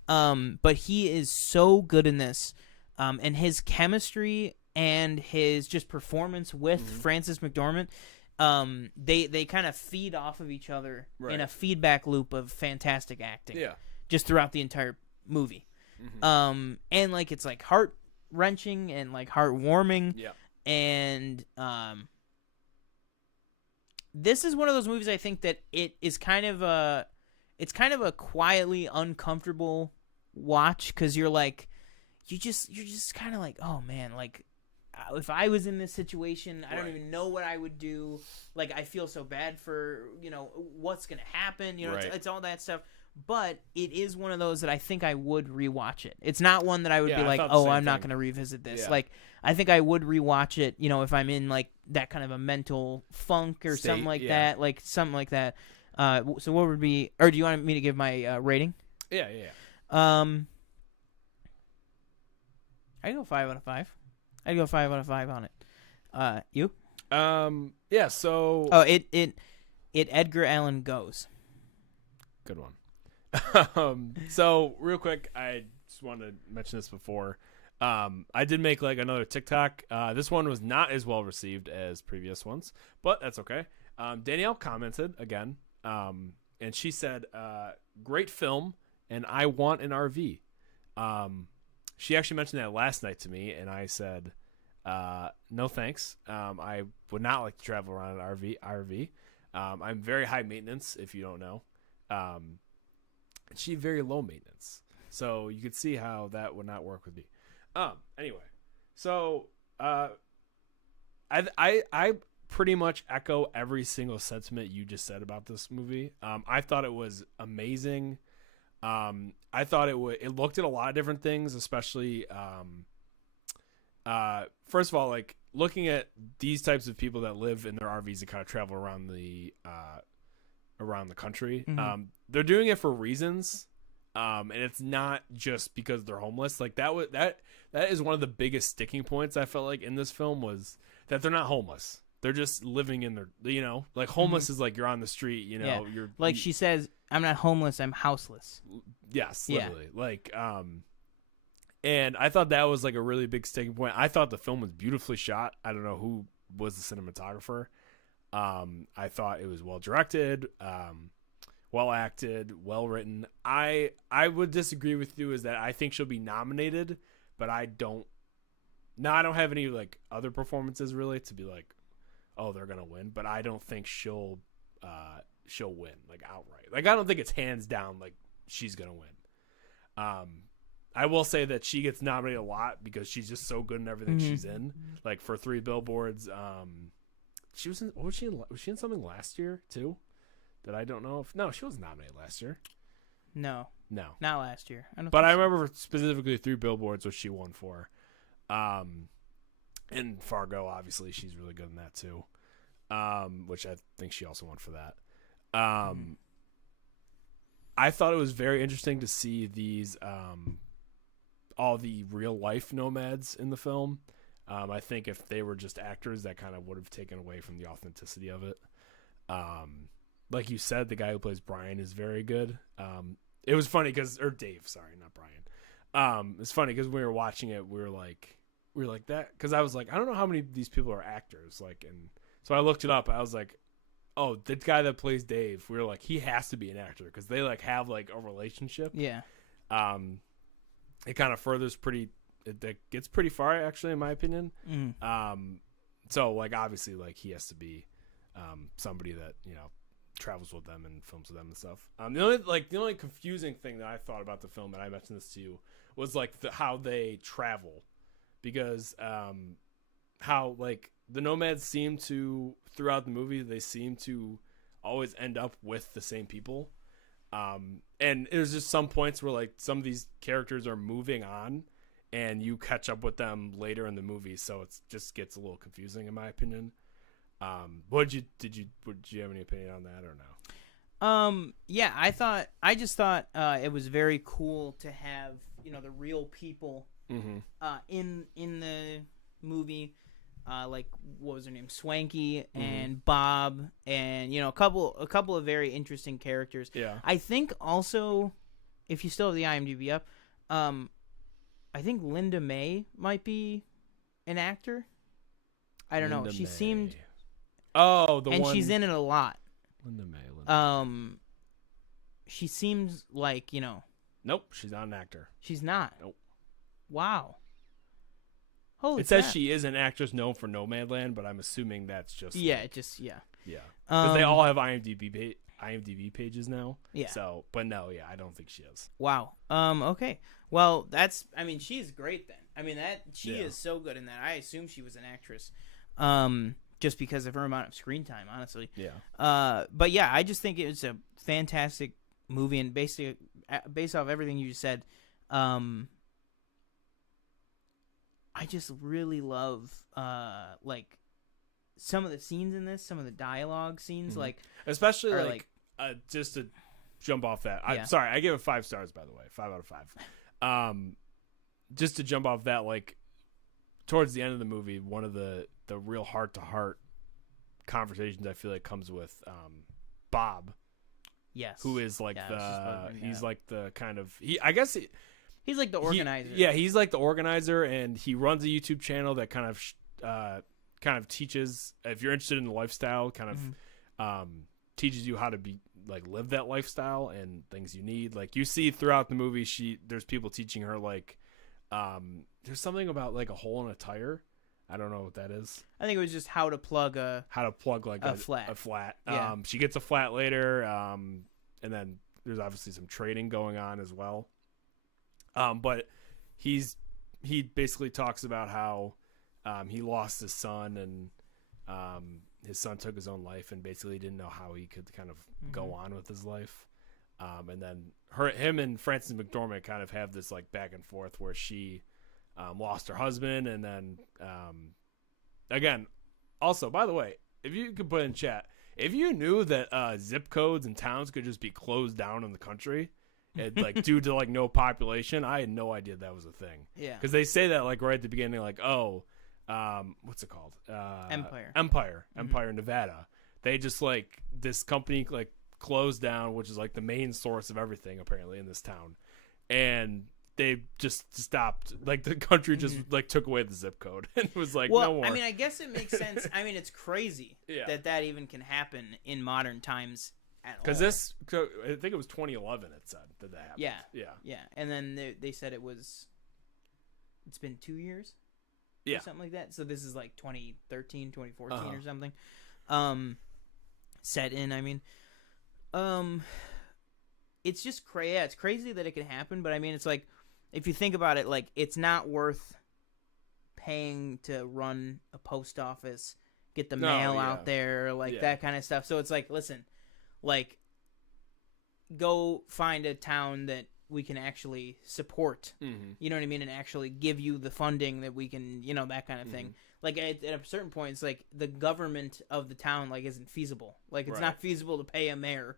But he is so good in this. And his chemistry and his just performance with Frances McDormand, they kind of feed off of each other in a feedback loop of fantastic acting. Yeah. Just throughout the entire movie. Mm-hmm. And like it's like heart wrenching and like heartwarming. Yeah. And this is one of those movies I think that it is kind of a quietly uncomfortable watch because you're just kind of like, oh man, like if I was in this situation, I don't even know what I would do. Like I feel so bad for what's gonna happen. It's all that stuff. But it is one of those that I think I would rewatch it. It's not one that I would be like, oh, I'm not going to revisit this. Yeah. Like, I think I would rewatch it, if I'm in, like, that kind of a mental funk or something like that. Like, something like that. So what would be... Or do you want me to give my rating? Yeah. I'd go 5 out of 5. I'd go 5 out of 5 on it. You? Yeah, so... Oh, it Edgar Allan goes. Good one. So real quick, I just wanted to mention this before. I did make like another TikTok. This one was not as well received as previous ones, but that's okay. Danielle commented again, and she said, "Great film, and I want an RV." She actually mentioned that last night to me, and I said, "No thanks. I would not like to travel around an RV. I'm very high maintenance, if you don't know." She very low maintenance, so you could see how that would not work with me. Anyway, so I pretty much echo every single sentiment you just said about this movie. I thought it was amazing. I thought it looked at a lot of different things, especially first of all, like looking at these types of people that live in their RVs and kind of travel around the country. Mm-hmm. They're doing it for reasons, and it's not just because they're homeless. Like that is one of the biggest sticking points I felt like in this film was that they're not homeless. They're just living in their, like homeless is like you're on the street, you're like she says, I'm not homeless, I'm houseless. Yes, literally. Yeah. Like, and I thought that was like a really big sticking point. I thought the film was beautifully shot. I don't know who was the cinematographer. I thought it was well directed, well acted, well written. I would disagree with you is that I think she'll be nominated, but I don't have any like other performances really to be like, oh, they're gonna win. But I don't think she'll win like outright. Like I don't think it's hands down like she's gonna win. I will say that she gets nominated a lot because she's just so good in everything she's in. Like for 3 Billboards, she was in. Was she in something last year too? That I don't know if. No, she wasn't nominated last year. No, not last year. But I remember specifically 3 Billboards, which she won for. And Fargo, obviously, she's really good in that too. Which I think she also won for that. I thought it was very interesting to see these all the real life nomads in the film. I think if they were just actors, that kind of would have taken away from the authenticity of it. Like you said, the guy who plays Brian is very good. It was funny or Dave, sorry, not Brian. It's funny because we were watching it, we were like that, because I was like, I don't know how many of these people are actors, like, and so I looked it up. I was like, oh, the guy that plays Dave, we were like, he has to be an actor because they like have like a relationship. Yeah. It kind of furthers it gets pretty far, actually, in my opinion. So like obviously like he has to be somebody that, you know, travels with them and films with them and stuff. The only confusing thing that I thought about the film, and I mentioned this to you, was like how they travel, because how like the Nomads seem to, throughout the movie, they seem to always end up with the same people. And there's just some points where like some of these characters are moving on and you catch up with them later in the movie, so it just gets a little confusing in my opinion. Did you have any opinion on that or no? Yeah, I just thought it was very cool to have, you know, the real people in the movie, like what was her name, Swanky and Bob, and, you know, a couple of very interesting characters. Yeah, I think also, if you still have the IMDb up, I think Linda May might be an actor. I don't know. She seemed. Oh, the and one. She's in it a lot. Linda May. She seems like, you know. Nope, she's not an actor. She's not. Nope. Wow. Holy It crap. says she is an actress known for Nomadland, but I'm assuming that's just yeah, like, yeah. Because they all have IMDb pages now. Yeah. So, but no, yeah, I don't think she is. Wow. Okay. Well, she's great then. I mean, she is so good in that. I assume she was an actress. Just because of her amount of screen time, honestly. Yeah. But yeah, I just think it was a fantastic movie, and basically, based off everything you just said, I just really love like some of the scenes in this, some of the dialogue scenes, like especially like just to jump off that. Yeah. Sorry, I gave it 5 stars, by the way, 5 out of 5. Just to jump off that, like towards the end of the movie, one of the real heart-to-heart conversations I feel like comes with Bob. Yes. Who is like he's like the kind of he's like the organizer. He's like the organizer, and he runs a YouTube channel that kind of teaches, if you're interested in the lifestyle, kind of teaches you how to be like live that lifestyle and things you need. Like you see throughout the movie, there's people teaching her like there's something about like a hole in a tire. I don't know what that is. I think it was just how to plug like a flat. Yeah. She gets a flat later, and then there's obviously some trading going on as well. But he basically talks about how he lost his son, and his son took his own life, and basically didn't know how he could kind of go on with his life. And then him and Frances McDormand kind of have this like back and forth where she lost her husband, and then again, also, by the way, if you could put in chat, if you knew that zip codes and towns could just be closed down in the country, like due to like no population, I had no idea that was a thing. Yeah, because they say that like right at the beginning, like, oh, what's it called? Empire, Nevada. They just like this company like closed down, which is like the main source of everything apparently in this town, and they just stopped. Like the country just like took away the zip code and was like, no more. I mean, I guess it makes sense. I mean, it's crazy that even can happen in modern times at all. Because I think it was 2011. It said that happened. Yeah. And then they said it's been 2 years. Yeah, or something like that. So this is like 2013, 2014 or something. Set in. I mean, it's just crazy. Yeah, it's crazy that it can happen. But I mean, it's like, if you think about it, like, it's not worth paying to run a post office, get the mail out there, like that kind of stuff. So it's like, listen, like, go find a town that we can actually support, you know what I mean, and actually give you the funding that we can, you know, that kind of thing. Like at a certain point, it's like the government of the town like isn't feasible. Like it's not feasible to pay a mayor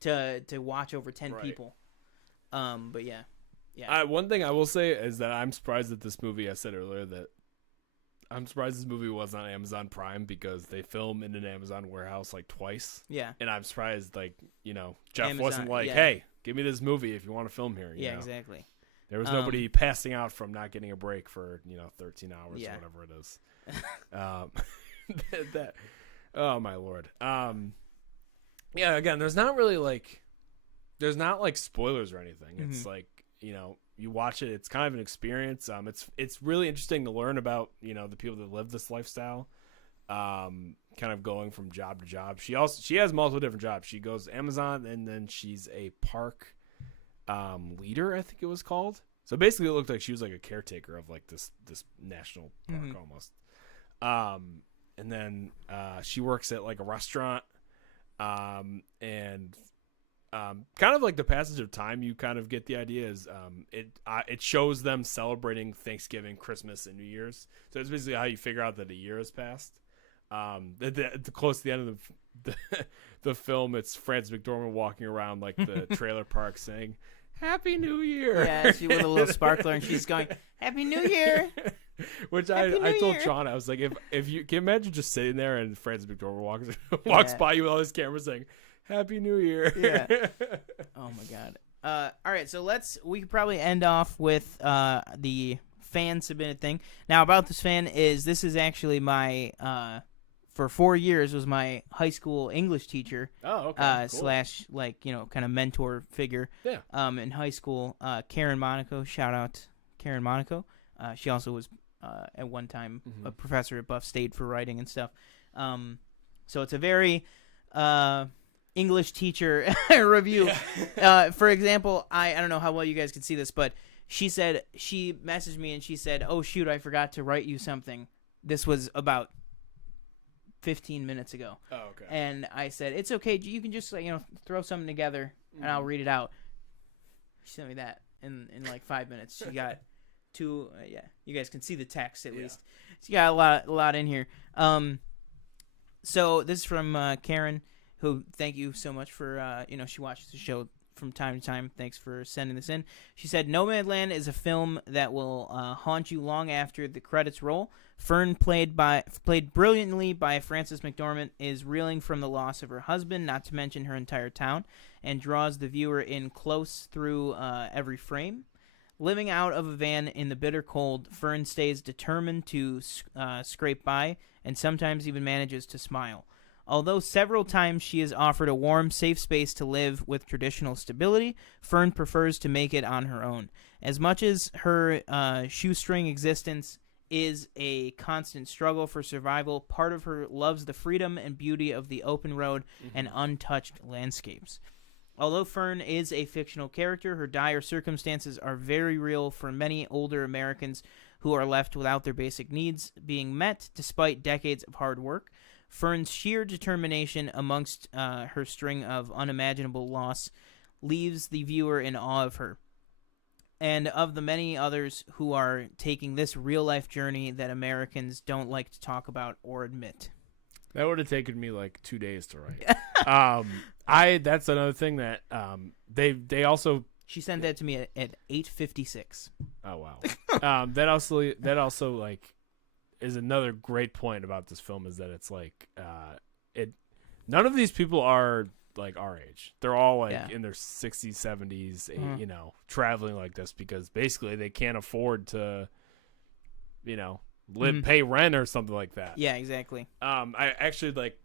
to watch over 10 people. But yeah. One thing I will say is that I'm surprised that this movie, I said earlier that I'm surprised this movie wasn't on Amazon Prime because they film in an Amazon warehouse like twice. Yeah. And I'm surprised, like, Jeff Amazon, wasn't like, yeah. hey, give me this movie if you want to film here. You know? Exactly. There was nobody passing out from not getting a break for 13 hours or whatever it is. Oh my lord. Yeah. Again, there's not spoilers or anything. It's like you watch it. It's kind of an experience. It's really interesting to learn about the people that live this lifestyle. Kind of going from job to job. She has multiple different jobs. She goes Amazon and then she's a park leader, I think it was called. So basically it looked like she was like a caretaker of like this national park almost. And then she works at like a restaurant. And kind of like the passage of time, you kind of get the idea is it shows them celebrating Thanksgiving, Christmas, and New Year's. So it's basically how you figure out that a year has passed. Close to the end of the film, it's Frances McDormand walking around like the trailer park saying Happy New Year. Yeah, she with a little sparkler and she's going Happy New Year. Which Happy I New told Year. Sean, I was like, if you can imagine just sitting there and Frances McDormand walks by you with all his cameras saying Happy New Year. Yeah. Oh my god. All right, so we could probably end off with the fan submitted thing. Now about this fan this is actually my for 4 years was my high school English teacher. Oh, okay. Cool. Slash like kind of mentor figure. Yeah. In high school, Karen Monaco. Shout out Karen Monaco. She also was at one time a professor at Buff State for writing and stuff. So it's a very English teacher review. Yeah. For example, I don't know how well you guys can see this, but she messaged me and she said, "Oh shoot, I forgot to write you something." This was about 15 minutes ago. Oh, okay. And I said, "It's okay. You can just throw something together and I'll read it out." She sent me that in like 5 minutes. She got two. You guys can see the text at least. She got a lot in here. So this is from Karen, who thank you so much for she watches the show from time to time. Thanks for sending this in. She said, "Nomadland is a film that will haunt you long after the credits roll. Fern, played brilliantly by Frances McDormand, is reeling from the loss of her husband, not to mention her entire town, and draws the viewer in close through every frame. Living out of a van in the bitter cold, Fern stays determined to scrape by, and sometimes even manages to smile. Although several times she is offered a warm, safe space to live with traditional stability, Fern prefers to make it on her own. As much as her shoestring existence is a constant struggle for survival, part of her loves the freedom and beauty of the open road and untouched landscapes. Although Fern is a fictional character, her dire circumstances are very real for many older Americans who are left without their basic needs being met despite decades of hard work. Fern's sheer determination amongst her string of unimaginable loss leaves the viewer in awe of her and of the many others who are taking this real-life journey that Americans don't like to talk about or admit." That would have taken me like 2 days to write. That's another thing that they also. She sent that to me at 8:56. Oh wow. That also like is another great point about this film is that it's like none of these people are like our age. They're all like in their 60s, 70s, traveling like this because basically they can't afford to pay rent or something like that. Yeah, exactly. I actually like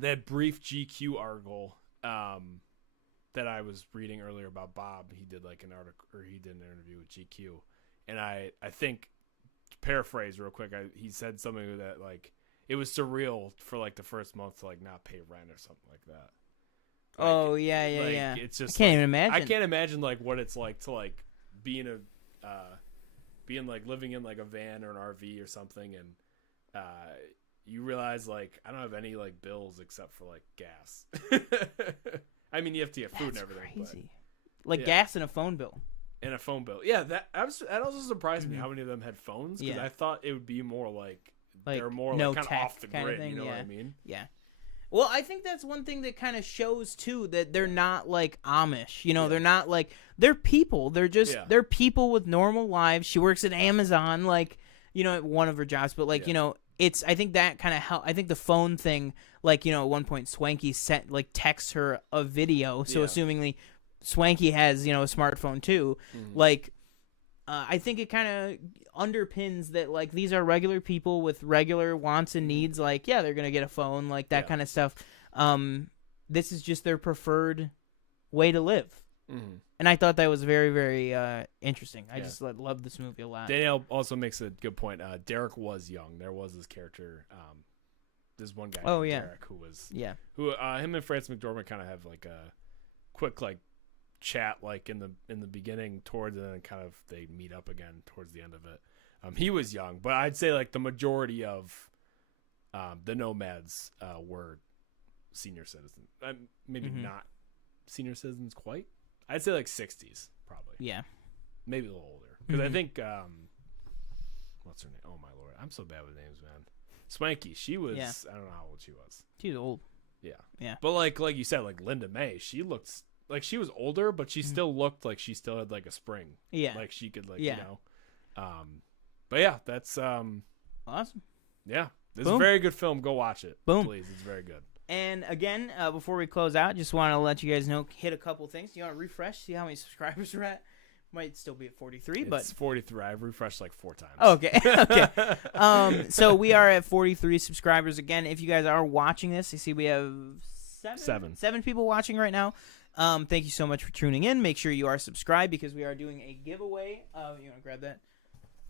that brief GQ article that I was reading earlier about Bob. He did like an article, or he did an interview with GQ, and I think, to paraphrase real quick, he said something that like it was surreal for like the first month to like not pay rent or something like that. Like, oh yeah. It's just I can't even imagine. I can't imagine like what it's like to like being like living in like a van or an RV or something, and you realize like I don't have any like bills except for like gas. I mean, you have to get food and everything. Crazy. Like gas and a phone bill. And a phone bill. Yeah, that also surprised me how many of them had phones because I thought it would be more like they're more no like kind of off the kind grid. Of thing, you know what I mean? Yeah. Well, I think that's one thing that kind of shows too that they're not like Amish. They're not like they're people. They're just they're people with normal lives. She works at Amazon. Like one of her jobs, but like, Yeah. it's, I think that kind of help. I think the phone thing, like, at one point Swanky sent, like, texts her a video. So Yeah. assumingly Swanky has, a smartphone too. Mhm. Like, I think it kind of underpins that, like, these are regular people with regular wants and needs. Like, yeah, they're going to get a phone, like that Yeah. kind of stuff. This is just their preferred way to live. Mhm. And I thought that was very, very interesting. I Yeah. just love this movie a lot. Danielle also makes a good point. Derek was young. There was this character. This one guy named Derek who was him and Frances McDormand kind of have like a quick like chat like in the beginning towards, and then kind of they meet up again towards the end of it. He was young, but I'd say like the majority of the Nomads were senior citizens. Maybe not senior citizens quite. I'd say like 60s probably. Yeah. Maybe a little older. Because I think what's her name? Oh my lord, I'm so bad with names, man. Swanky. She was. Yeah. I don't know how old she was. She was old. Yeah. Yeah. But like you said, like Linda May, she looked like she was older, but she still looked like she still had like a spring. Yeah. Like she could like Yeah. But yeah, that's Awesome. yeah. This is Boom. a very good film. Go watch it. Boom. Please. It's very good. And again, before we close out, just want to let you guys know, hit a couple things. Do you want to refresh, see how many subscribers we're at? Might still be at 43, but It's 43. I've refreshed like 4 times. okay. Okay. So we are at 43 subscribers. Again, if you guys are watching this, you see we have seven people watching right now. Thank you so much for tuning in. Make sure you are subscribed because we are doing a giveaway. You want to grab that?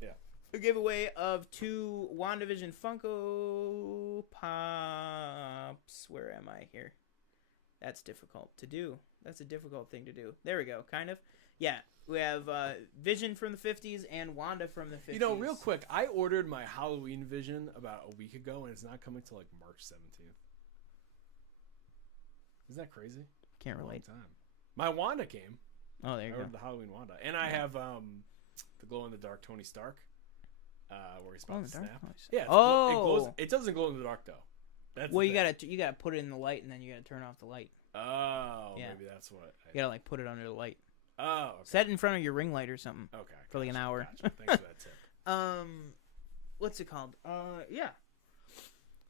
Yeah. A giveaway of 2 WandaVision Funko Pops. Where am I here? That's difficult to do. That's a difficult thing to do. There we go. Kind of. Yeah. We have Vision from the 50s and Wanda from the 50s. You know, real quick, I ordered my Halloween Vision about a week ago, and it's not coming till like March 17th. Isn't that crazy? Can't relate. Time. My Wanda came. Oh, there you I go. ordered the Halloween Wanda, and I have the glow in the dark Tony Stark, where he's about to snap. Yeah. It glows. It doesn't glow in the dark though. That's well, you gotta put it in the light, and then you gotta turn off the light. Oh, yeah. Maybe that's what. You gotta like put it under the light. Oh, okay. Set it in front of your ring light or something. Okay. For like an hour. Gotcha. Thanks for that tip. What's it called? Yeah.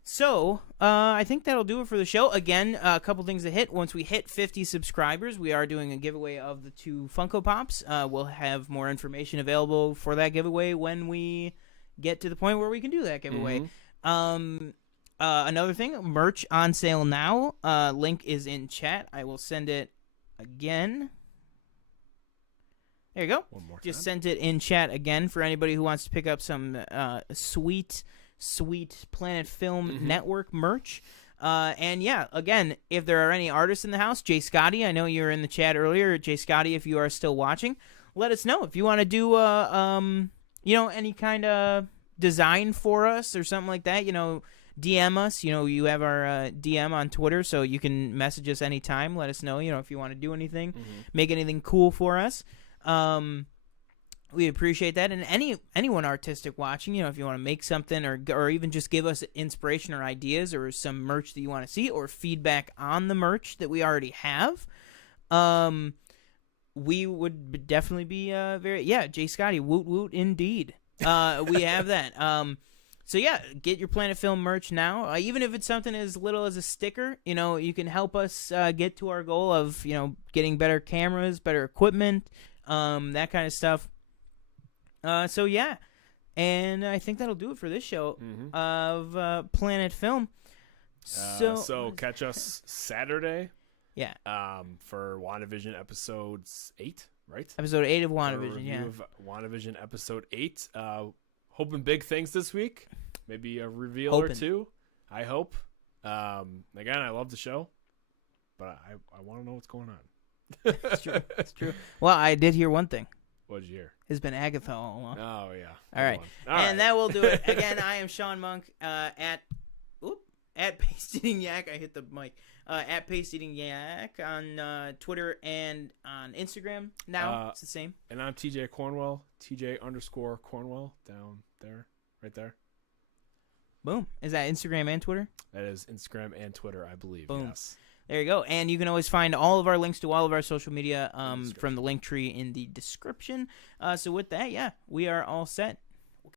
So, I think that'll do it for the show. Again, a couple things to hit. Once we hit 50 subscribers, we are doing a giveaway of the 2 Funko Pops. We'll have more information available for that giveaway when we get to the point where we can do that giveaway. Mm-hmm. Another thing, merch on sale now. Link is in chat. I will send it again. There you go. One more time. Just sent it in chat again for anybody who wants to pick up some sweet Planet Film Network merch. And yeah, again, if there are any artists in the house, Jay Scotty, I know you were in the chat earlier. Jay Scotty, if you are still watching, let us know if you want to do any kind of design for us or something like that. DM us. You have our DM on Twitter, so you can message us anytime. Let us know. If you want to do anything, make anything cool for us. We appreciate that, and anyone artistic watching, if you want to make something or even just give us inspiration or ideas or some merch that you want to see or feedback on the merch that we already have, we would definitely be Jay Scotty, woot woot indeed. We have that. So yeah, get your Planet Film merch now. Even if it's something as little as a sticker, you can help us get to our goal of getting better cameras, better equipment. That kind of stuff. So yeah, and I think that'll do it for this show of Planet Film. So catch us Saturday. Yeah. For WandaVision episodes 8, right? Episode 8 of WandaVision. Yeah. Of WandaVision episode 8. Hoping big things this week. Maybe a reveal or 2. I hope. Again, I love the show, but I want to know what's going on. It's true. It's true. Well, I did hear one thing. What did you hear? It's been Agatha all along. Oh, yeah. All right. That will do it. Again, I am Sean Monk at Paste Eating Yak. I hit the mic. At Paste Eating Yak on Twitter and on Instagram. Now it's the same. And I'm TJ Cornwell. TJ_Cornwell down there. Right there. Boom. Is that Instagram and Twitter? That is Instagram and Twitter, I believe. Boom. Yes. There you go. And you can always find all of our links to all of our social media from the link tree in the description. So with that, yeah, we are all set.